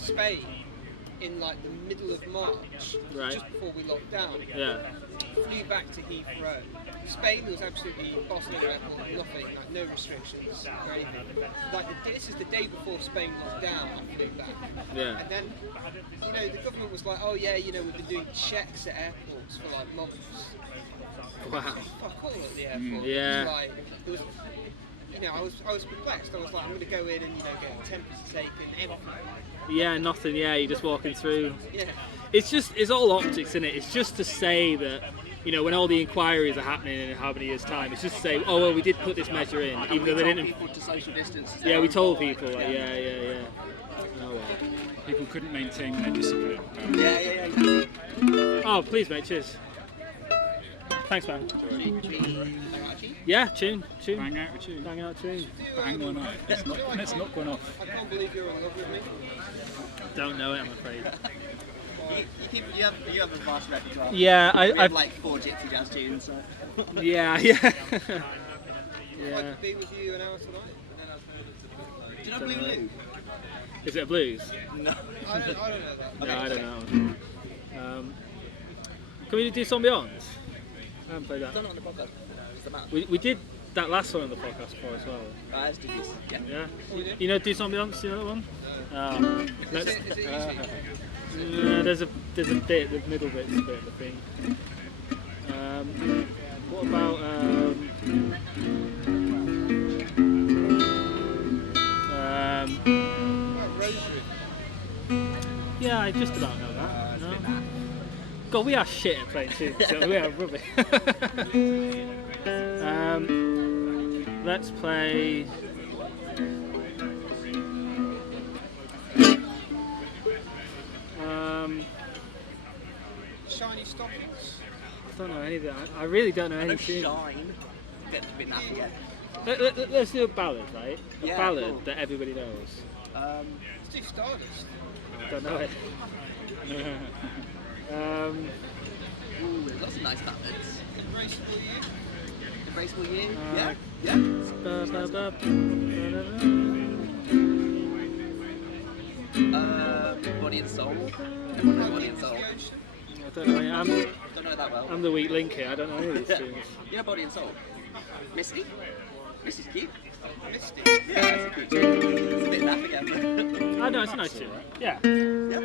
Spain in like the middle of March, Right. just before we locked down. Yeah. Flew back to Heathrow. Spain was absolutely Barcelona airport, nothing, like no restrictions or anything. Like this is the day before Spain locked down. I flew back. Yeah. And then, you know, the government was like, oh yeah, you know, we've been doing checks at airports for like months. Wow. Fuck all at the airport. Yeah. It was like, it was, you know, I was perplexed. I was like, I'm going to go in and, you know, get a temperature taken, everything. Yeah, nothing, yeah, you're just walking through. Yeah. It's all optics, isn't it? It's just to say that, you know, when all the inquiries are happening in how many years' time, it's just to say, oh, well, we did put this measure in, even though they told didn't. people to social distance. Yeah, we told people, like, yeah. Oh, well. People couldn't maintain their discipline. Yeah. Oh, please, mate. Cheers. Thanks, man. Yeah, tune. Bang out with you. Bang out tune. Bang one out. Let's not go off. I can't believe you're in love with me. Don't know it, I'm afraid. You have a vast repertoire. Yeah, We I've have like 4 Gypsy Jazz tunes. So. yeah. I Yeah. could be with you an hour tonight. Do you know Blue Lou? Is it a blues? No. I don't know that. No, I don't know. Can we do Zombie Ons? I haven't played that. I've done it on the podcast. It's the map. We did that last one on the podcast before as well. Let's do this. Yeah. Yeah. We did? You know, do Zombie Ons? You know that one? Is it easy? There's a bit, the middle bit's a bit of a thing. What about Rosary. yeah, I just about know that. No? God, we are shit at playing tunes. We are rubbish. Let's play. Shiny stockings. I don't know any of that. I really don't know I any know tunes. Shine. Get a bit nappy again. Let's do a ballad, right? A Yeah, ballad cool. that everybody knows. Let's do Stardust. I don't know it. Ooh, there's lots of nice ballads. Embraceable You. Embraceable You. Uh, Yeah. Yeah. Body and Soul. Everyone knows Body and Soul. I don't know. Don't know that well. I'm the weak link here. I don't know any of these tunes. You know Body and Soul? Misty? Misty's cute. Misty. Yeah, that's a cute tune. It's a bit naff again. I know it's a nice tune. Yeah. Yeah.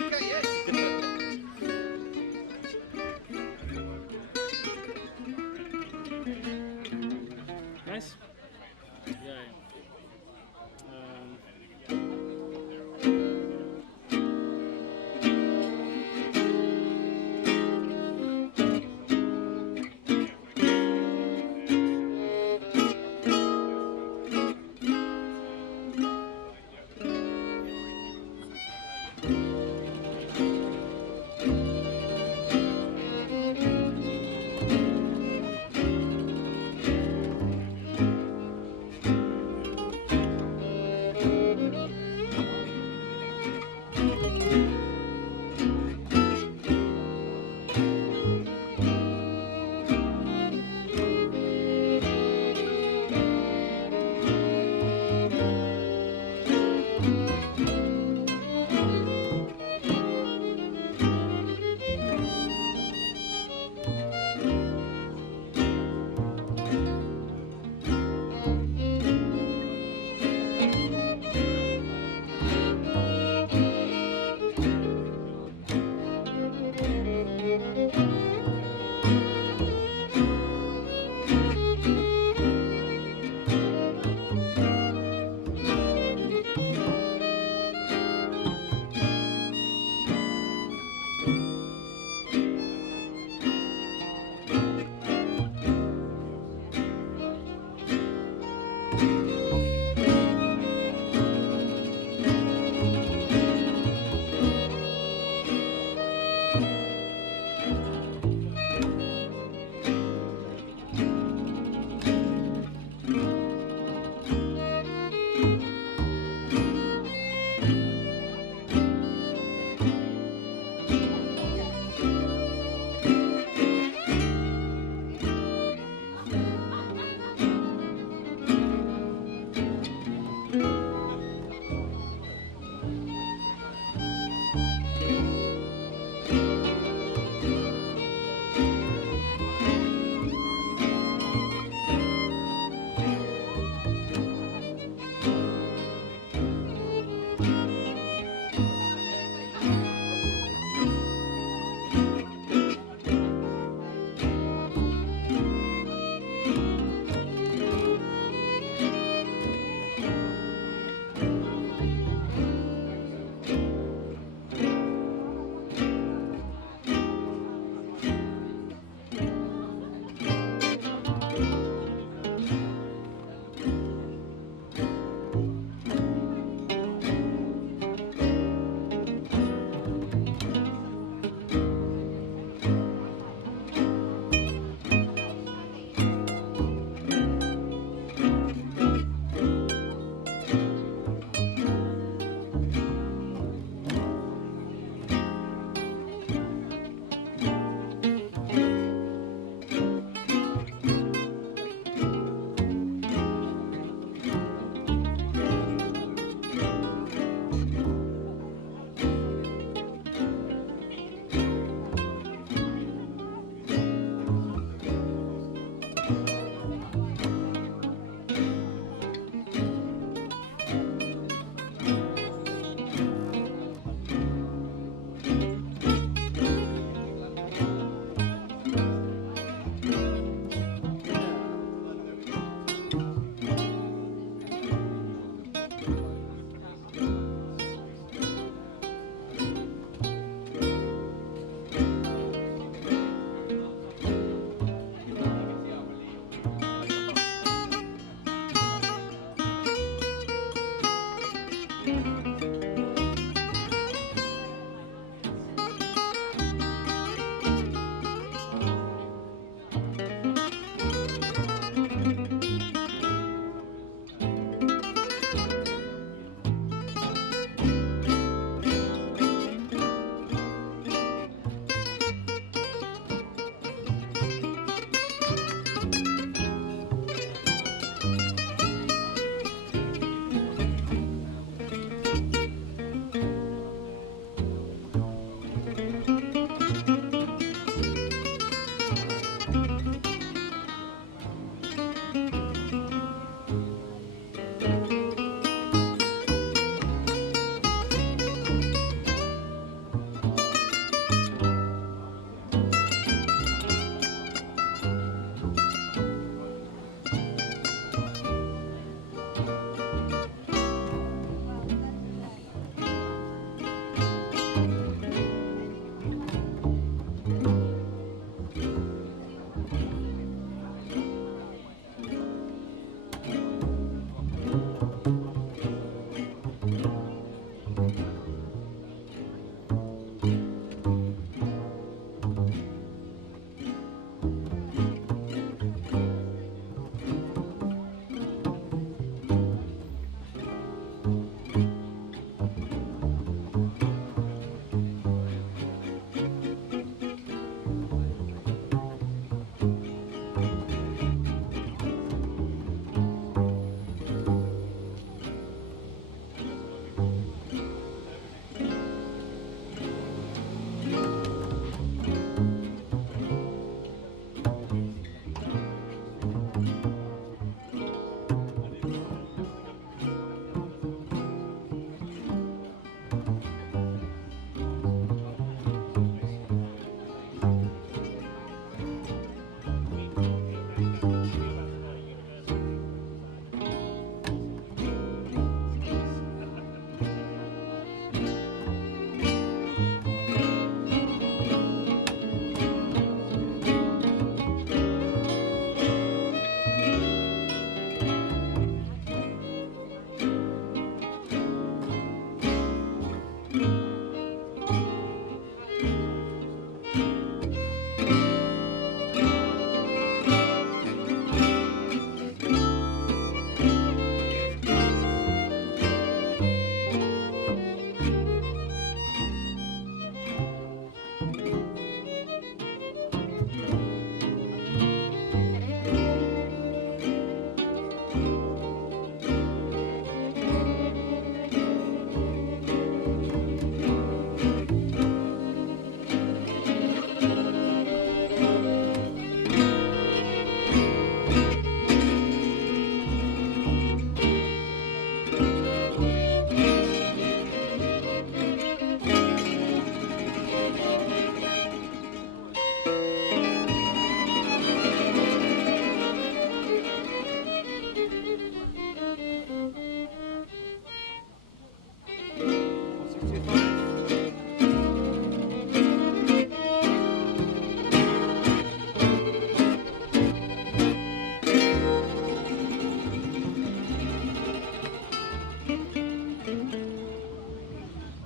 Okay, yeah. Nice. Yeah.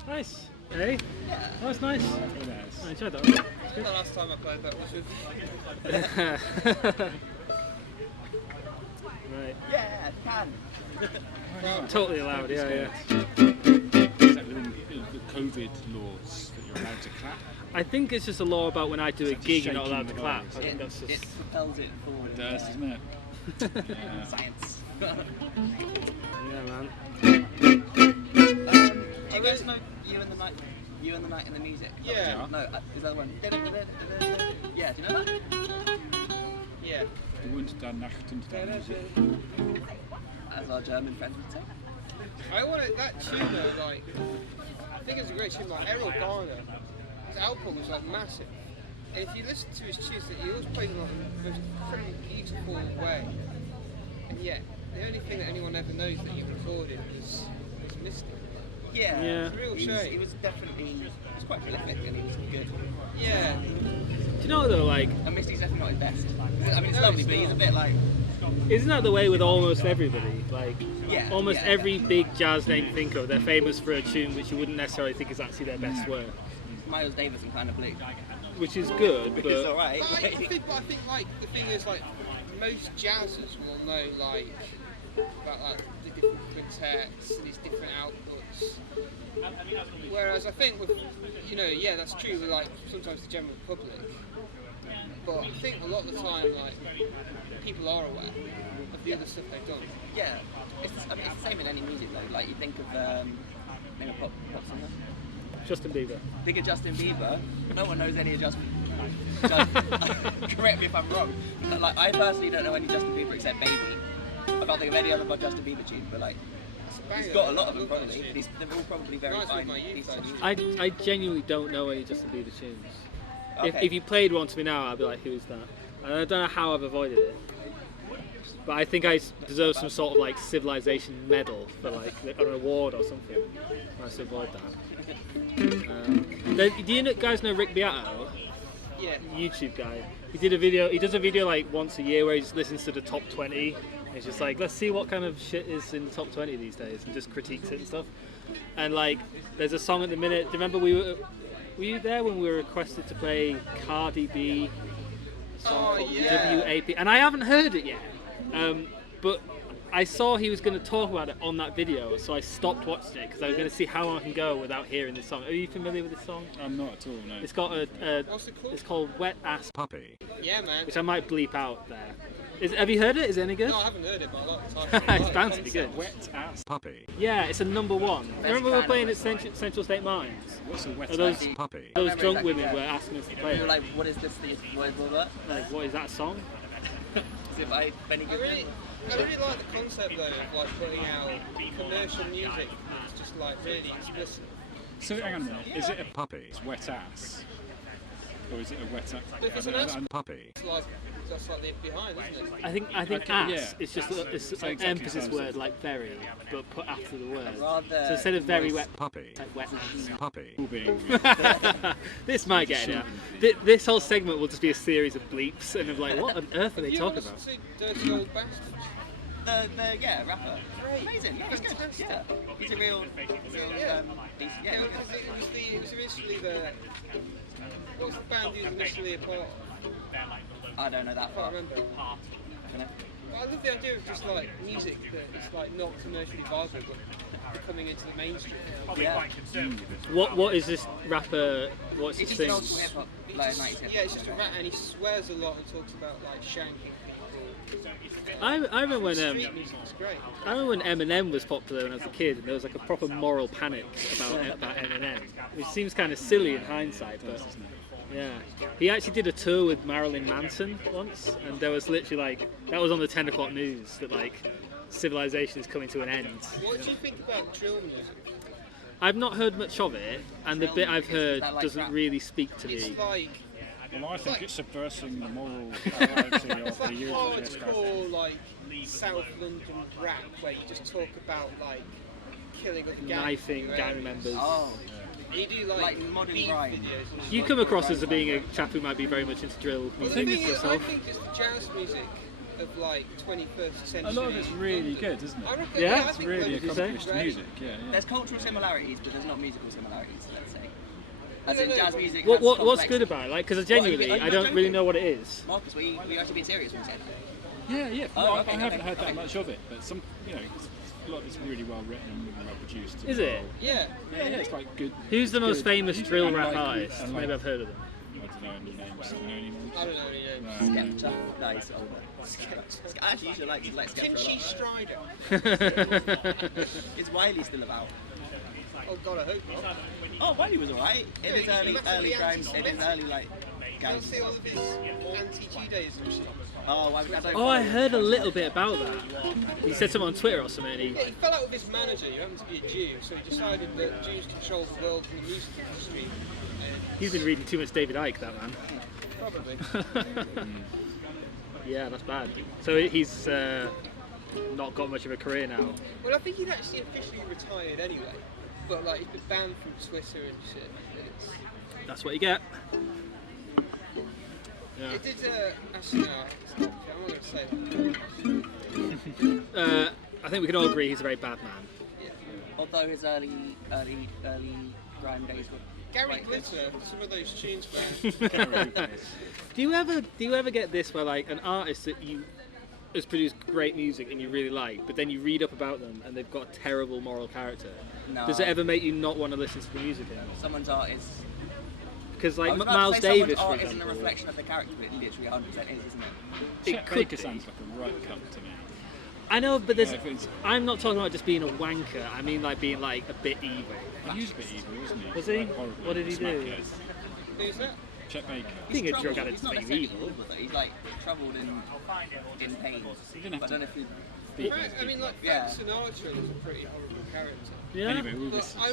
Nice. Hey? Yeah. Oh, that's nice. Very nice. I enjoyed that. I think the last time I played that was with. Right. Yeah, can. Totally allowed, yeah, yeah. Is that within the COVID laws that you're allowed to clap? I think it's just a law about when I do a It's gig, you're not shaking allowed to the clap. vibes. I think It, that's it just. propels it forward. It does, doesn't it? Yeah. Science. Yeah, man. Do you guys know You and the Night? You and the Night in the Music? Yeah. No, is that the one? Yeah, do you know that? Yeah. Du und der Nacht und der Musik. As our German friend would say. I want it, that tune though, like, I think it's a great tune, like Errol Garner, his output was like massive. And if you listen to his tunes, he always played in like the most incredibly beautiful way. And yet, the only thing that anyone ever knows that you recorded was Mystic. Yeah. Yeah. It's a real He shame. was definitely, he was quite prolific and he was good. Yeah. Do you know though, like, And Misty's definitely not his best. I mean, it's No, lovely, it's but he's a not. bit like, Isn't that the way with almost everybody? Like, Yeah, almost yeah, every big jazz name you think of, they're famous for a tune which you wouldn't necessarily think is actually their best work. Miles Davis and Kind of Blue. Which is good, It's but alright. But I think like the thing is like most jazzers will know like about like the different quintets and these different outputs. Whereas I think with yeah, that's true with like sometimes the general public. But I think a lot of the time like people are aware of the other stuff they've done. Yeah, it's the same in any music though. Like you think of name a pop singer. Justin Bieber. Think of Justin Bieber. No one knows any of Justin. Correct me if I'm wrong. But, like I personally don't know any Justin Bieber except Baby. I can't think of any other Justin Bieber tune, but like he's got a lot of them probably. But they're all probably very fine. I genuinely don't know any Justin Bieber tunes. Okay. If you played one to me now, I'd be like, who's that? And I don't know how I've avoided it. But I think I deserve some sort of like civilization medal for like an award or something. I should avoid that. Do you guys know Rick Beato? Yeah. YouTube guy. He does a video like once a year where he just listens to the top 20. He's just like, let's see what kind of shit is in the top 20 these days, and just critiques it and stuff. And like, there's a song at the minute. Do you remember were you there when we were requested to play Cardi B song called WAP? And I haven't heard it yet. But I saw he was going to talk about it on that video, so I stopped watching it because I was going to see how I can go without hearing this song. Are you familiar with this song? I'm not at all, no. It's got What's it called? it's called Wet Ass Puppy. Yeah, man. which I might bleep out there. Have you heard it? Is it any good? No, I haven't heard it, but I like the title. It's bound to be good. Wet ass puppy. Yeah, it's a number one. Remember we were fan playing of at it. Central State Mines? What's a wet Are those- ass puppy? Those remember drunk exactly, women yeah. were asking us to play We were it. like, what is this? Blah blah blah. Like, what is that song? As if I any I good. really like the concept though of like putting out commercial music that's just like really explicit. So hang on a minute. Is it a puppy? It's wet ass. Or is it a wet But if it's an ass ass- puppy? It's like that's like the behind, isn't it? I think Okay, ass. yeah. It's just it's So an exactly emphasis sounds word like very, but put after the word. Rather So instead of very moist- wet, Puppy. it's like wet ass. Puppy. All being This might get it out. This whole segment will just be a series of bleeps, and of like, what on earth are they Have you talking ever about? listened to Dirty Old Bastard? the rapper. Amazing. Yeah, he's good. Yeah. He's a real Yeah. decent. Yeah, It he's was initially the. What was the band he was initially a part of? I don't know that I can't far. remember. Dunno. But I love the idea of just like music that is like not commercially viable but coming into the mainstream. Yeah. What is this rapper? What's It's his just thing? old school hip hop, like 90s hip hop. Yeah, it's just a rat and he swears a lot and talks about like shanking people. I remember when Street music is great. I remember when Eminem was popular when I was a kid, and there was like a proper moral panic about Eminem, which seems kind of silly in hindsight, but yeah. He actually did a tour with Marilyn Manson once, and there was literally like that was on the 10 o'clock news that like civilization is coming to an end. What do you think about drill music? I've not heard much of it, and the bit I've heard doesn't really speak to It's me. like Well, I think it's subversing the moral morality of it's the like youth of this country. hardcore like South London rap where you just talk about like killing other gang Knifing gang members. Oh, You do like modern beat grime. videos. And You stuff. come across as being a chap who might be very much into drill Well, the music thing is, I yourself. think just the jazz music of like 21st century. A lot of it's really good, isn't it? I reckon, Yeah? I It's think really loads of accomplished great. music, yeah. There's cultural similarities, but there's not musical similarities, let's say. As No, in no, jazz but- music What's has complex- good about it? Like, because genuinely, Are you I don't joking? really know what it is. Marcus, were you actually being serious when you said that? Yeah. Oh, Well, okay, I haven't okay, heard that okay. much of it, but some, a lot of it's really well written and well produced. Is it? Yeah. Yeah, it's like good. Who's the most good. famous drill And rap like- artist? and like- Maybe I've heard of them. I don't know any names. Do you know any names? I don't know any names. Skepta. Nice. Actually, you should like Skepta Kimchi a lot. Strider. Is Wiley still about? Oh god, I hope not. Oh, Wiley was alright. In his Yeah, he's early massively crimes, in his anti-Semitic. early like Can't gangs. see all of his anti-Judaism shit. Oh, I don't Oh, I heard a little bit about that. He said something on Twitter or something. And Yeah, he fell out with his manager, who happened to be a Jew, so he decided that Jews control the world in the music industry. he's been reading too much David Icke, that man. Probably. Yeah, that's bad. So he's not got much of a career now. Well, I think he'd actually officially retired anyway, but like he's been banned from Twitter and shit. It's... That's what you get. Yeah. It did. Actually, no. I'm not going to say that. I think we can all agree he's a very bad man. Yeah. Although his early grime days were Gary quite good. Glitter, some of those tunes, man. Do you ever get this where like an artist that you has produced great music and you really like, but then you read up about them and they've got a terrible moral character? No. Does it ever make you not want to listen to the music anymore? Someone's art is. Because I like was about Miles to say Davis, someone's for art isn't a example, reflection of the character, but it literally 100% is, isn't it? it Chet could Baker be. sounds like a right cunt to me. I know, but there's. Yeah, if it's- I'm not talking about just being a wanker. I mean like being like a bit evil. He was a bit evil, wasn't he? Was he? Like, horrible, What did he do? smackhead. Who's that? Chet Baker. Being a He's drug troubled. addict He's not doesn't make you necessarily evil. but he's like troubled in pain. He didn't have But I to don't know if you. beat I mean, like, Yeah. Frank Sinatra was a pretty horrible character. Yeah. Anyway, all But this. I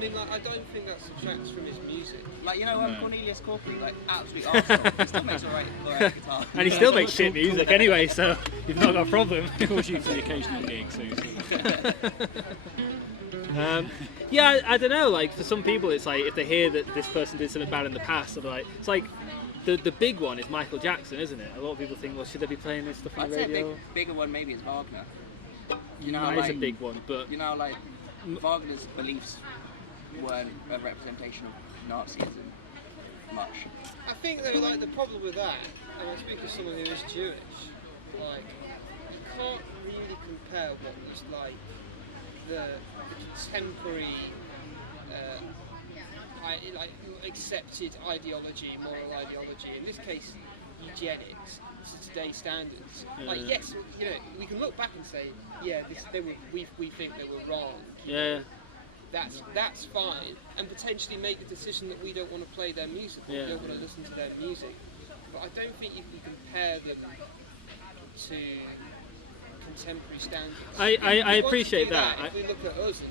mean, like, I don't think that subtracts from his music. Like, you know, No. Cornelius Corky, like, absolute arsehole. He still makes alright guitar. And he still makes shit music anyway, so you've not got a problem. Of course, you for the occasional gig, so Yeah, I don't know. Like for some people, it's like if they hear that this person did something bad in the past, they're like, it's like the big one is Michael Jackson, isn't it? A lot of people think, well, should they be playing this stuff on I'd the say a radio? bigger one maybe is Wagner. You know, how, That is like, a big one, but You know, like, Wagner's beliefs weren't a representation of Nazism much. I think though, like, the problem with that, and I speak as someone who is Jewish, like, you can't really compare what was like the contemporary, like accepted ideology, moral ideology. In this case, eugenics to today's standards. Like, yes, you know, we can look back and say, yeah, we think they were wrong. yeah, That's fine, and potentially make a decision that we don't want to play their music, or Yeah. we don't want to listen to their music. But I don't think you can compare them to contemporary standards. I If we appreciate want to do that. If we look at us in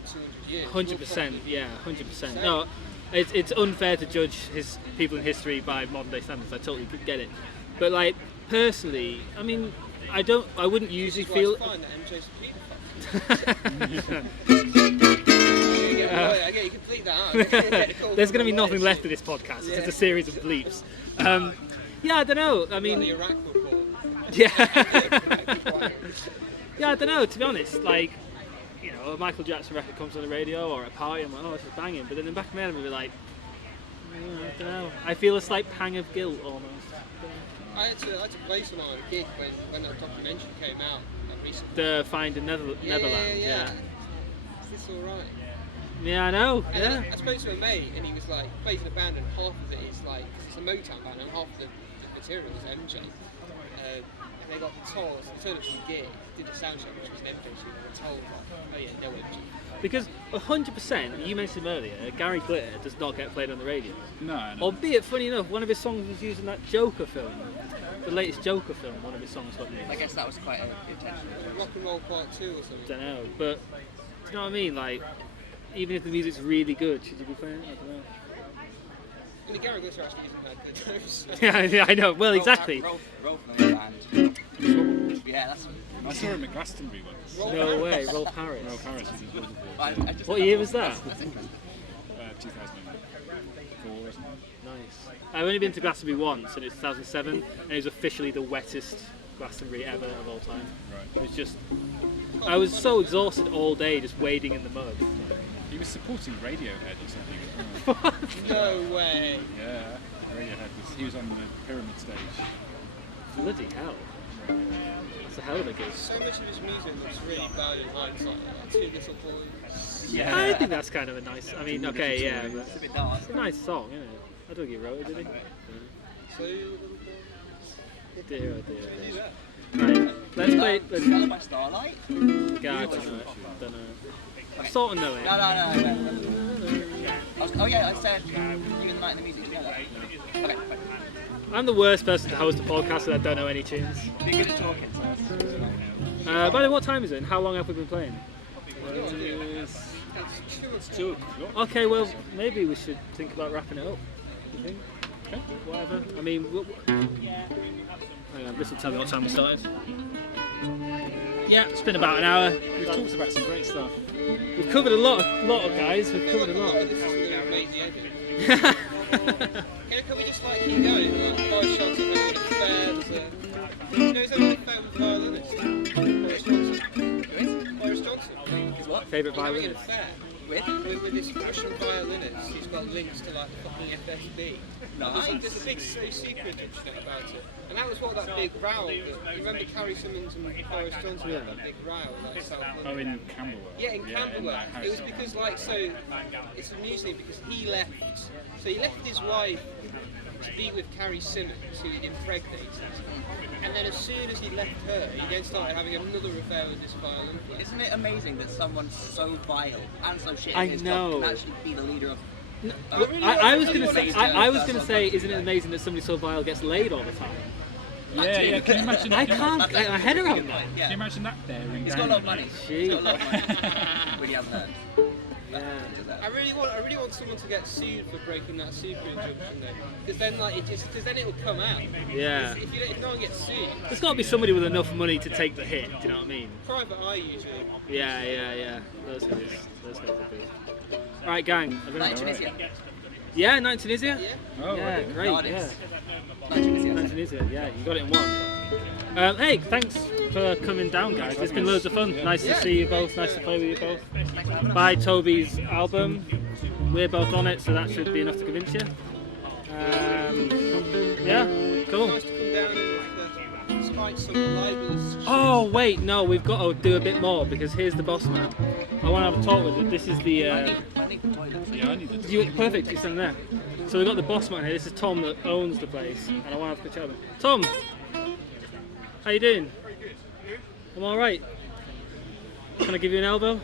200 years, 100%, yeah, 100%. No, it's unfair to judge people in history by modern day standards. I totally get it, but like personally, I mean, I wouldn't usually feel. It's fine that MJ's a paedophile. Yeah, you can bleep that out. There's going to be nothing left of this podcast. It's just a series of bleeps. Yeah, I don't know. I mean, The Iraq report. yeah. Yeah, I don't know. To be honest, like, you know, a Michael Jackson record comes on the radio or at a party, I'm like, oh, this is banging. But then in the back of my head, I'm gonna be like, I don't know. I feel a slight pang of guilt almost. I had to play some on a gig when a documentary came out recently. The Find in Netherlands. Yeah. Yeah. Is this alright? Yeah, I know. And Yeah. then I spoke to a mate and he was like, plays in a band and half of it is like, cause it's a Motown band and half of the material is MJ. And they got told, they turned up to the gig, did the sound check, which was an MJ shoot, and they told like, oh yeah, no MJ. Because 100%, you mentioned him earlier, Gary Glitter does not get played on the radio. no. Albeit, funny enough, one of his songs was used in that Joker film. The latest Joker film, one of his songs got used. I guess that was quite intentional. Rock and Roll Part 2 or something. Don't know, but do you know what I mean? Like, even if the music's really good, should you be playing it? I don't know. I mean, Gary Glitter actually isn't that good though. So. Yeah, I know. Well, exactly. Rolf from the band. Yeah, that's. I saw him at Glastonbury once. No way, Rolf Harris. Rolf Harris is his wonderful. I just What year was that? That's interesting. 2004, isn't it? Nice. I've only been to Glastonbury once, and it's 2007, and it was officially the wettest Glastonbury ever of all time. Right. It was just, I was so exhausted all day just wading in the mud. He was supporting Radiohead or something. No way. Yeah, Radiohead he was on the Pyramid stage. Bloody hell. It's a hell of a gig. So much of his music looks really bad in hindsight. Like Two Little Boys. Yeah. I think that's kind of a nice, I mean, okay, yeah, but It's a bit dark. it's a nice song, isn't it? I don't think he wrote it, did he? Two Little Boys. Dear, oh dear, Do dear. that. Right, let's play, let's, Spelled by Starlight? God, I don't know. Don't know. I sort of know it. No. Oh yeah, I said you and the Night and the Music together. Okay, fine. I'm the worst person to host a podcast and I don't know any tunes. Be good at talking. By the way, what time is it and how long have we been playing? It's 2 o'clock. Okay, well, maybe we should think about wrapping it up. You think? Okay, whatever. I mean, hang on, this will tell me what time we started. Yeah, it's been about an hour. We've talked about some great stuff. We've covered a lot of guys. We've covered a lot. This is going to make the edit. Can we just like keep going? Like Boris Johnson having an affair. You know he's having an affair with violinist. Boris Johnson. Boris Johnson. Is what? Favourite He's having an violinist? affair With? with this Russian violinist. He's got links to like the fucking FSB. Nice. There's a big secret internet about it. And that was what that big row. You remember Carrie Simmons and Boris Johnson had that big row, like South London. Oh, in Camberwell. Yeah, in Camberwell. that house It was on- because, like, so it's amusing because he left his wife to be with Carrie Simmons, who he'd impregnated. And then as soon as he left her, he then started having another affair with this violin player. Isn't it amazing that someone so vile and so shit I at his know. job can actually be the leader of... I was going to really say, wanna I was say going to say, isn't it amazing that somebody so vile gets laid all the time? Yeah, yeah. Can you imagine? I can't get my head around that. Yeah. Can you imagine that bearing He's down? got a lot of money. He's got a lot of money. When he hasn't earned. Yeah. I really want someone to get sued for breaking that super injunction though, because then then it'll come out. Yeah. If no one gets sued, There's got to be somebody with enough money to take the hit. Do you know what I mean? private eye usually. Yeah. Those guys are good. All right, gang. Have you Like got- Tunisia. Yeah, Night in Tunisia. Yeah. Oh, Yeah, okay. great. Cardiff. Yeah. Like Tunisia. Night in Tunisia. Yeah, you got it in one. Hey, thanks for coming down, guys. It's been loads of fun. Nice to see you both. Nice to play with you both. Buy Toby's album. We're both on it, so that should be enough to convince you. Yeah, cool. Nice to come down and spike some libelous. Oh wait, no, we've got to do a bit more because here's the boss man. I want to have a talk with him. This is the. I need the toilet. Yeah, I need the Perfect, you stand there. So we've got the boss man here. This is Tom that owns the place, and I want to have a chat with him. Tom, how you doing? I'm all right. Can I give you an elbow?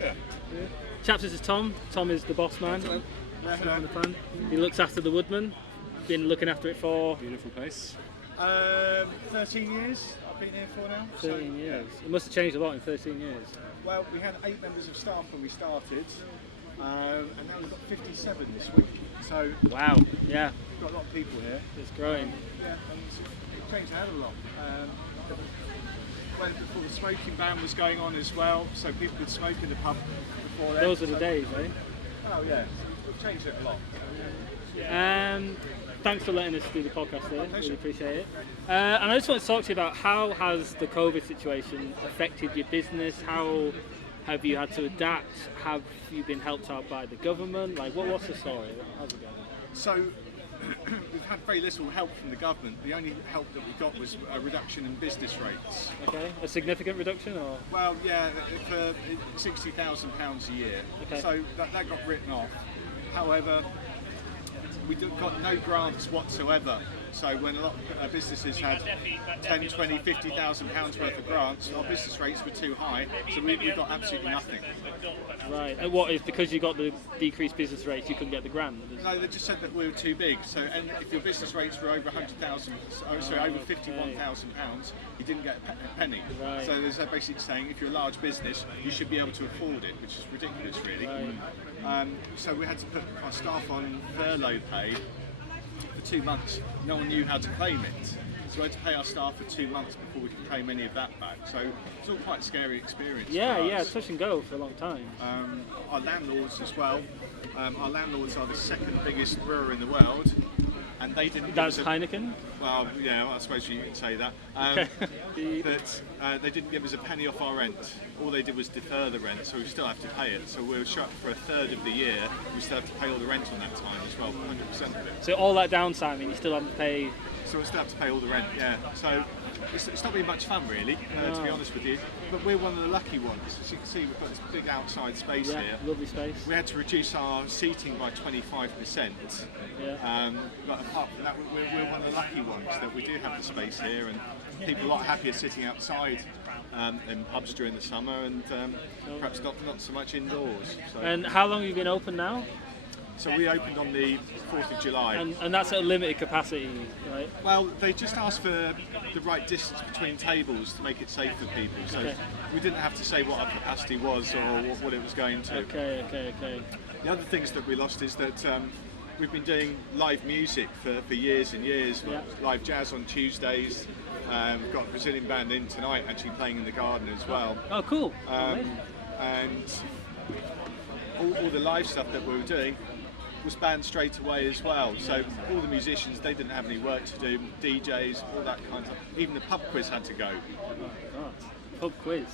Yeah. Chaps, this is Tom. Tom is the boss man. From the fan. He looks after the Woodman. Been looking after it for beautiful place. 13 years I've been here for now. 13 years. It must have changed a lot in 13 years. Well, we had 8 members of staff when we started, and now we've got 57 this week. So Wow. Yeah, we've got a lot of people here. it's growing. Yeah, and it's changed a hell of a lot. When before the smoking ban was going on as well, so people could smoke in the pub before then. Those are the so- days, eh? Oh yeah, we've changed it a lot. Thanks for letting us do the podcast there. Really appreciate it. And I just want to talk to you about how has the COVID situation affected your business? How have you had to adapt? Have you been helped out by the government? Like, what's the story? How's it going? So we've had very little help from the government. The only help that we got was a reduction in business rates. Okay, a significant reduction, or Well, yeah, for £60,000 a year. Okay. So that got written off. However, we got no grants whatsoever. So when a lot of businesses had 10, 20, £50,000 worth of grants, our business rates were too high, so we got absolutely nothing. right? And what is because you got the decreased business rates, you couldn't get the grant? No, they just said that we were too big. So, and if your business rates were over 100,000, over £51,000, you didn't get a penny. Right. So there's basically saying if you're a large business, you should be able to afford it, which is ridiculous, really. Right. So we had to put our staff on furlough pay for 2 months. No one knew how to claim it. So we had to pay our staff for 2 months before we could claim any of that back. So it's all quite a scary experience. Yeah, for yeah, us. touch and go for a long time. Our landlords as well. Our landlords are the second biggest brewer in the world, and they didn't. That's give us a, Heineken. Well, yeah, I suppose you could say that. But they didn't give us a penny off our rent. All they did was defer the rent, so we still have to pay it. So we're shut for a third of the year. We still have to pay all the rent on that time as well, 100% of it. So all that downtime, and you still have to pay. So we still have to pay all the rent, yeah. So it's not been much fun, really, to be honest with you. But we're one of the lucky ones. As you can see, we've got this big outside space Yeah, here. lovely space. We had to reduce our seating by 25%. Yeah. But apart from that, we're one of the lucky ones that we do have the space here, and people are a lot happier sitting outside in pubs during the summer, and perhaps not so much indoors. So, And how long have you been open now? so we opened on the 4th of July. And that's at a limited capacity, right? Well, they just asked for the right distance between tables to make it safe for people. So Okay. we didn't have to say what our capacity was or what it was going to. Okay. The other things that we lost is that we've been doing live music for years and years. Yeah. Live jazz on Tuesdays. We've got a Brazilian band in tonight, actually playing in the garden as well. Oh, cool. Amazing. And all the live stuff that we were doing was banned straight away as well. So all the musicians, they didn't have any work to do, DJs, all that kind of stuff. Even the pub quiz had to go. God. Pub quiz.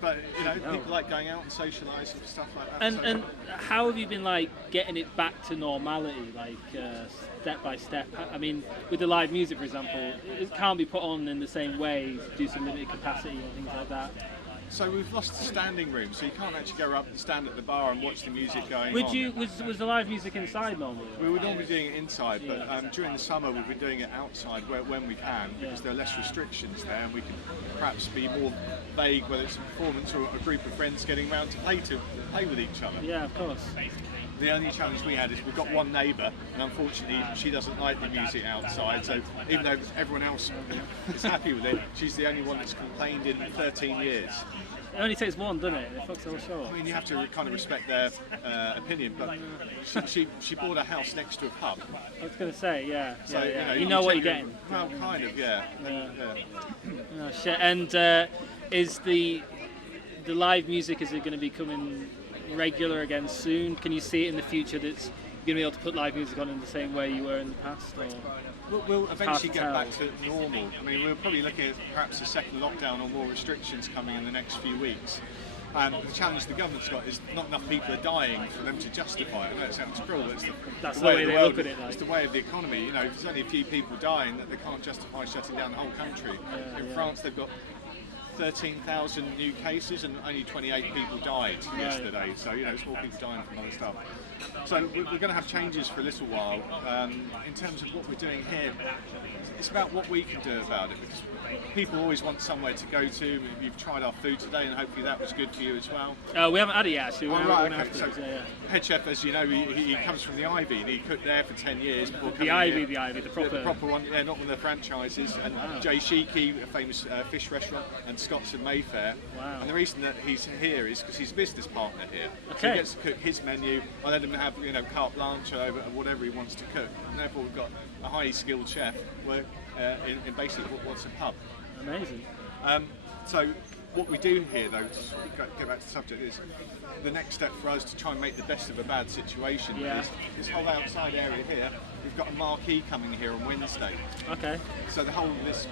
But people like going out and socialise and stuff like that. And how have you been like getting it back to normality, like step by step? I mean, with the live music, for example, it can't be put on in the same way due to limited capacity and things like that. So we've lost the standing room, so you can't actually go up and stand at the bar and watch the music going Would on. you? Was the live music inside normally? We were normally doing it inside, but during the summer we've been doing it outside when we can, because there are less restrictions there, and we can perhaps be more vague whether it's a performance or a group of friends getting around to play with each other. Yeah, of course. The only challenge we had is we've got one neighbour, and unfortunately she doesn't like the music outside, so even though everyone else is happy with it, she's the only one that's complained in 13 years. It only takes one, doesn't it? It fucks the whole show. I mean, you have to kind of respect their opinion, but she bought a house next to a pub. I was going to say, yeah. So, yeah. You know what you're getting. Well, kind of, yeah. Oh, shit. And is the live music, is it going to be coming regular again soon? Can you see it in the future that it's going to be able to put live music on in the same way you were in the past? Or? We'll eventually get back to normal. I mean, we're probably looking at perhaps a second lockdown or more restrictions coming in the next few weeks. And the challenge the government's got is not enough people are dying for them to justify it. I know it sounds cruel, but that's the way they look at it. It's the way of the economy. You know, if there's only a few people dying, that they can't justify shutting down the whole country. In France, they've got 13,000 new cases and only 28 people died yesterday. So, it's more people dying from other stuff. So we're going to have changes for a little while. In terms of what we're doing here, it's about what we can do about it, because people always want somewhere to go to. You've tried our food today, and hopefully that was good for you as well. We haven't had it yet, actually. So head chef, as you know, he comes from the Ivy, and he cooked there for 10 years before coming the Ivy, the proper one. Yeah, not one of the franchises. And Jay Sheeky, a famous fish restaurant, and Scott's in Mayfair. Wow. And the reason that he's here is because he's a business partner here. Okay. So he gets to cook his menu. I let him have carte blanche over whatever he wants to cook. And therefore, we've got a highly skilled chef in basically what's a pub. Amazing. So what we do here, though, to get back to the subject, is the next step for us to try and make the best of a bad situation. Yeah. This whole outside area here, we've got a marquee coming here on Wednesday. Okay. So the whole of this,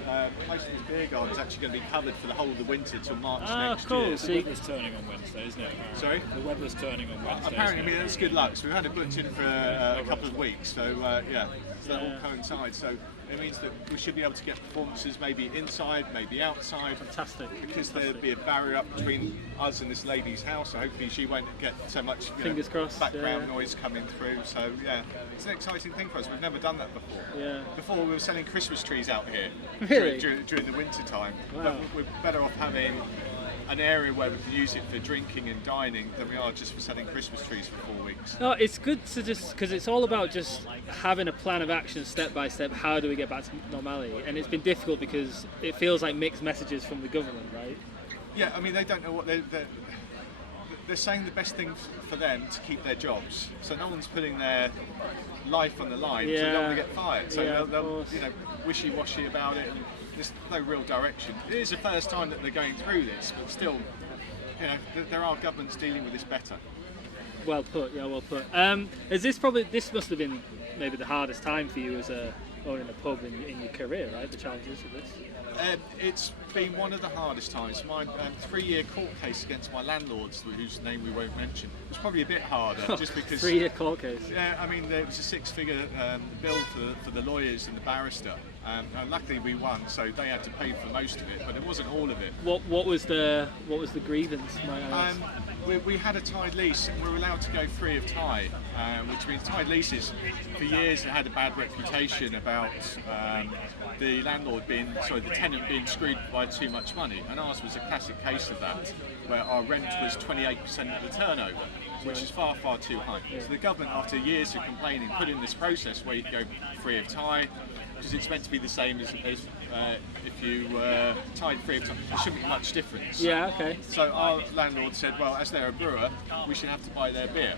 most of this beer garden is actually going to be covered for the whole of the winter till March next cool. year. The weather's turning on Wednesday, isn't it? Sorry? The weather's turning on Wednesday. Apparently, I mean, that's good luck. So we've had it booked in for a couple of weeks. So so that all coincides. So it means that we should be able to get performances maybe inside, maybe outside. Fantastic. Because there'd be a barrier up between us and this lady's house, so hopefully she won't get so much Fingers crossed, background noise coming through. So it's an exciting thing for us. We've never done that before. Yeah. Before we were selling Christmas trees out here Really? during the winter time. Wow. But we're better off having an area where we can use it for drinking and dining than we are just for selling Christmas trees for 4 weeks. No, it's good to because it's all about just having a plan of action step by step. How do we get back to normality? And it's been difficult because it feels like mixed messages from the government, right? Yeah, I mean, they don't know what they're saying the best thing for them to keep their jobs. So no one's putting their life on the line, so they don't want to get fired. So they'll wishy-washy about it, and there's no real direction. It is the first time that they're going through this, but still, there are governments dealing with this better. Well put, yeah, well put. This must have been maybe the hardest time for you as owning a pub in your career, right? The challenges of this. It's been one of the hardest times. My 3-year court case against my landlords, whose name we won't mention, was probably a bit harder, just because. 3-year court case. Yeah, I mean, there was a 6-figure bill for the lawyers and the barrister. And luckily we won, so they had to pay for most of it, but it wasn't all of it. What was the grievance? We had a tied lease, and we were allowed to go free of tie, which means tied leases for years had a bad reputation about the tenant being screwed by too much money, and ours was a classic case of that, where our rent was 28% of the turnover, which is far, far too high. So the government, after years of complaining, put in this process where you can go free of tie, because it's meant to be the same as if you were tied free of tie. There shouldn't be much difference. Yeah, okay. So our landlord said, well, as they're a brewer, we should have to buy their beer.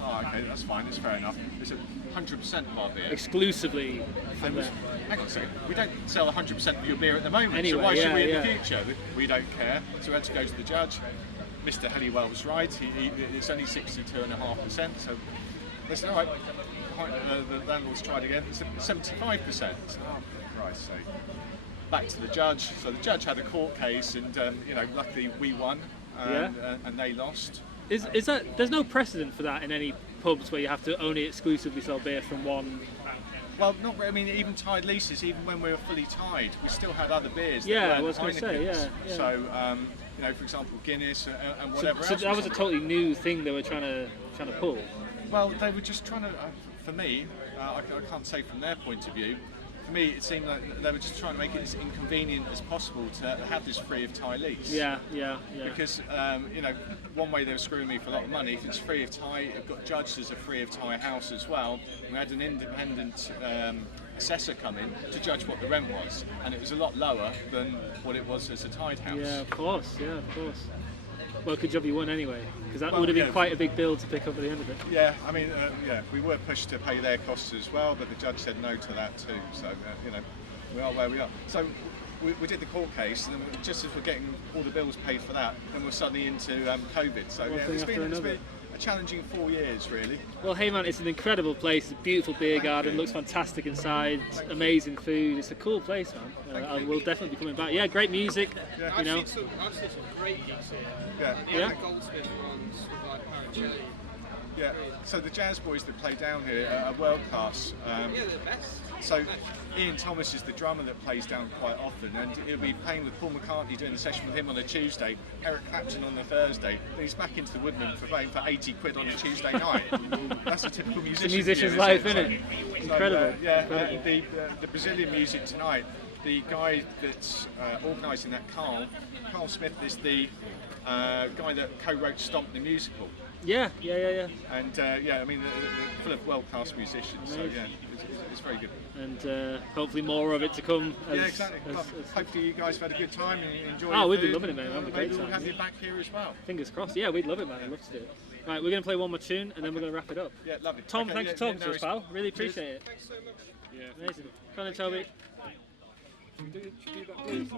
Oh, okay, that's fine, that's fair enough. They said 100% of our beer. Exclusively from them. Hang on a second, we don't sell 100% of your beer at the moment, anyway, so why should we in the future? We don't care. So we had to go to the judge. Mr. Helliwell was right, it's only 62.5%, so They said, all right, the landlords tried again, 75%. So, oh, for Christ's sake. Back to the judge. So the judge had a court case, and luckily we won, and they lost. Is that, there's no precedent for that in any pubs where you have to only exclusively sell beer from one? Well, not really. I mean, even tied leases, even when we were fully tied, we still had other beers. Yeah, that I was going to say, Heinekens. yeah. So, for example, Guinness and whatever So else. that was a totally new thing they were trying to pull. Well, they were just trying to. For me, I can't say from their point of view. For me, it seemed like they were just trying to make it as inconvenient as possible to have this free of tie lease. Yeah. Because one way they were screwing me for a lot of money. If it's free of tie, it got judged as a free of tie house as well. We had an independent assessor come in to judge what the rent was, and it was a lot lower than what it was as a tied house. Yeah, of course. Well, good job you won anyway, because that would have been quite a big bill to pick up at the end of it. Yeah, I mean, we were pushed to pay their costs as well, but the judge said no to that too. So, we are where we are. So, we did the court case, and then just as we're getting all the bills paid for that, then we're suddenly into COVID. So, it's been a challenging 4 years, really. Well, hey man, it's an incredible place. It's a beautiful beer garden, looks fantastic inside, amazing food. It's a cool place, man. I will definitely be coming back. Yeah, great music. Yeah. I've seen some great gigs here. Yeah. The Goldsmith ones with like Paracelli. Yeah. So the jazz boys that play down here are world class. Yeah, they're the best. So Ian Thomas is the drummer that plays down quite often, and he'll be playing with Paul McCartney, doing a session with him on a Tuesday, Eric Clapton on the Thursday, then he's back into the Woodman for playing for 80 quid on a Tuesday night. That's a typical musician. It's a musician's view, life, isn't isn't it? So, Incredible. And the Brazilian music tonight, the guy that's organising that, Carl Smith, is the guy that co-wrote Stomp the musical. Yeah. And I mean, they're full of world-class musicians, so yeah, it's very good. And hopefully more of it to come. Yeah, exactly. Hopefully you guys have had a good time and enjoyed it. Oh, we've been loving it, man. We're having a great Maybe time. we'll have you back here as well. Fingers crossed. Yeah, we'd love it, man. I'd love to do it. Right, we're going to play one more tune and then we're going to wrap it up. Yeah, lovely. Tom, Okay, thanks for talking to us, pal. Really appreciate it. Thanks so much. Yeah. Amazing. Come on, Toby. Should we do that, please?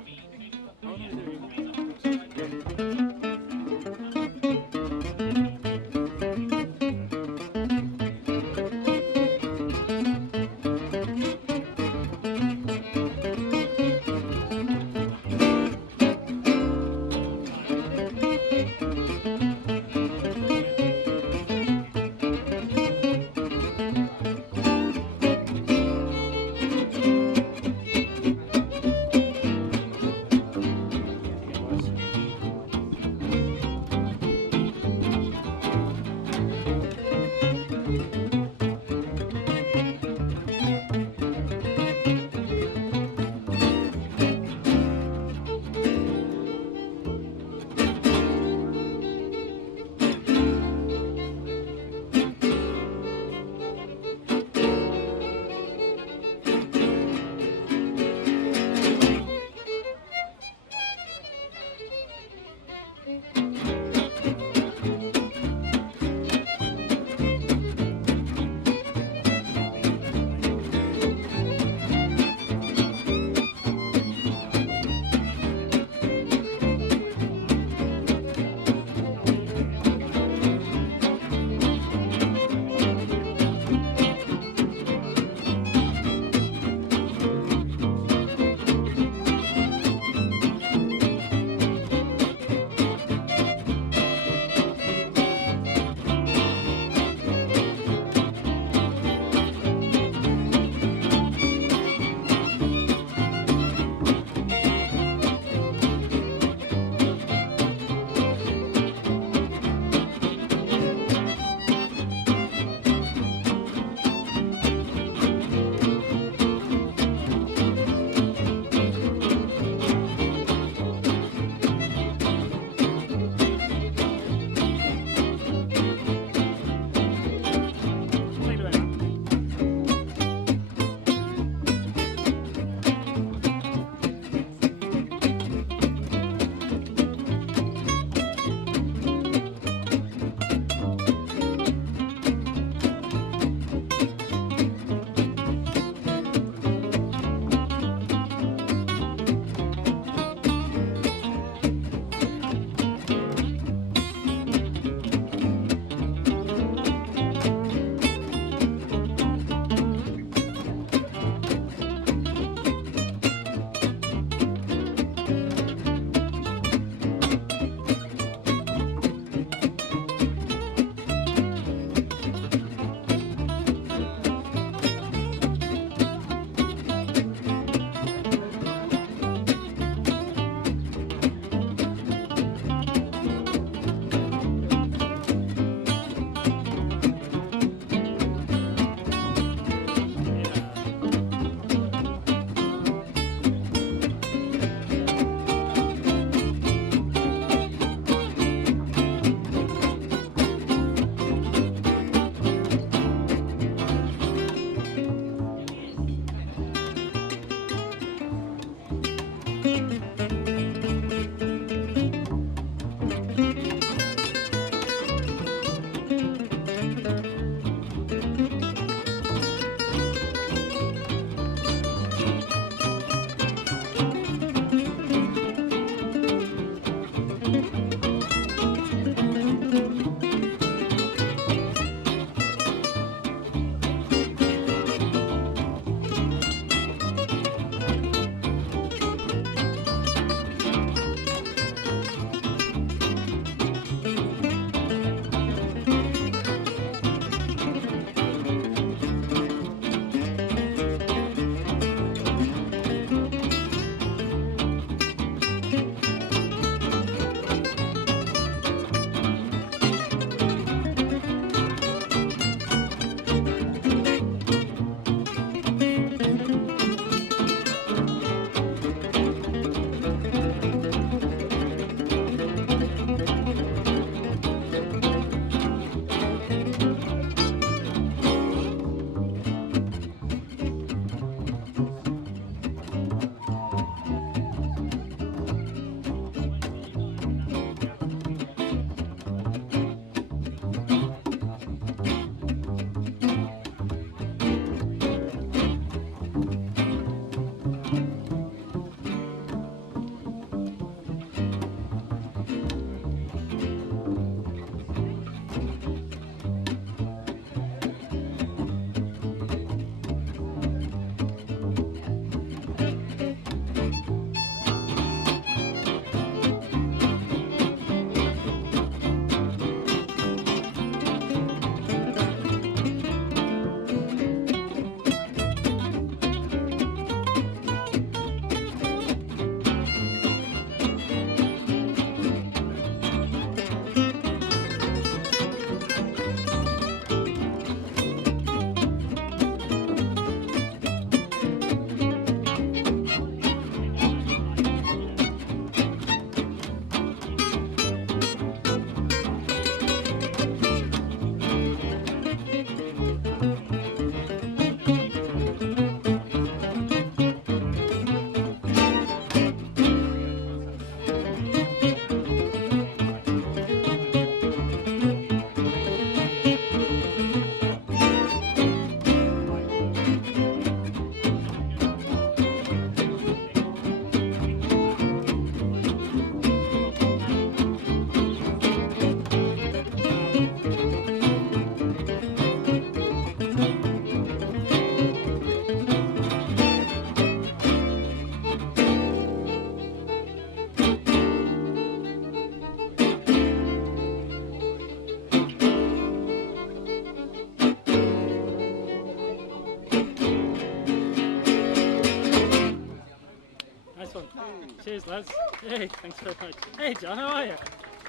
Cheers, lads. Hey, thanks very much. Hey, John, how are you?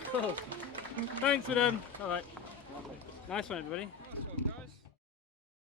Cool. Thanks for them. All right. Nice one, everybody.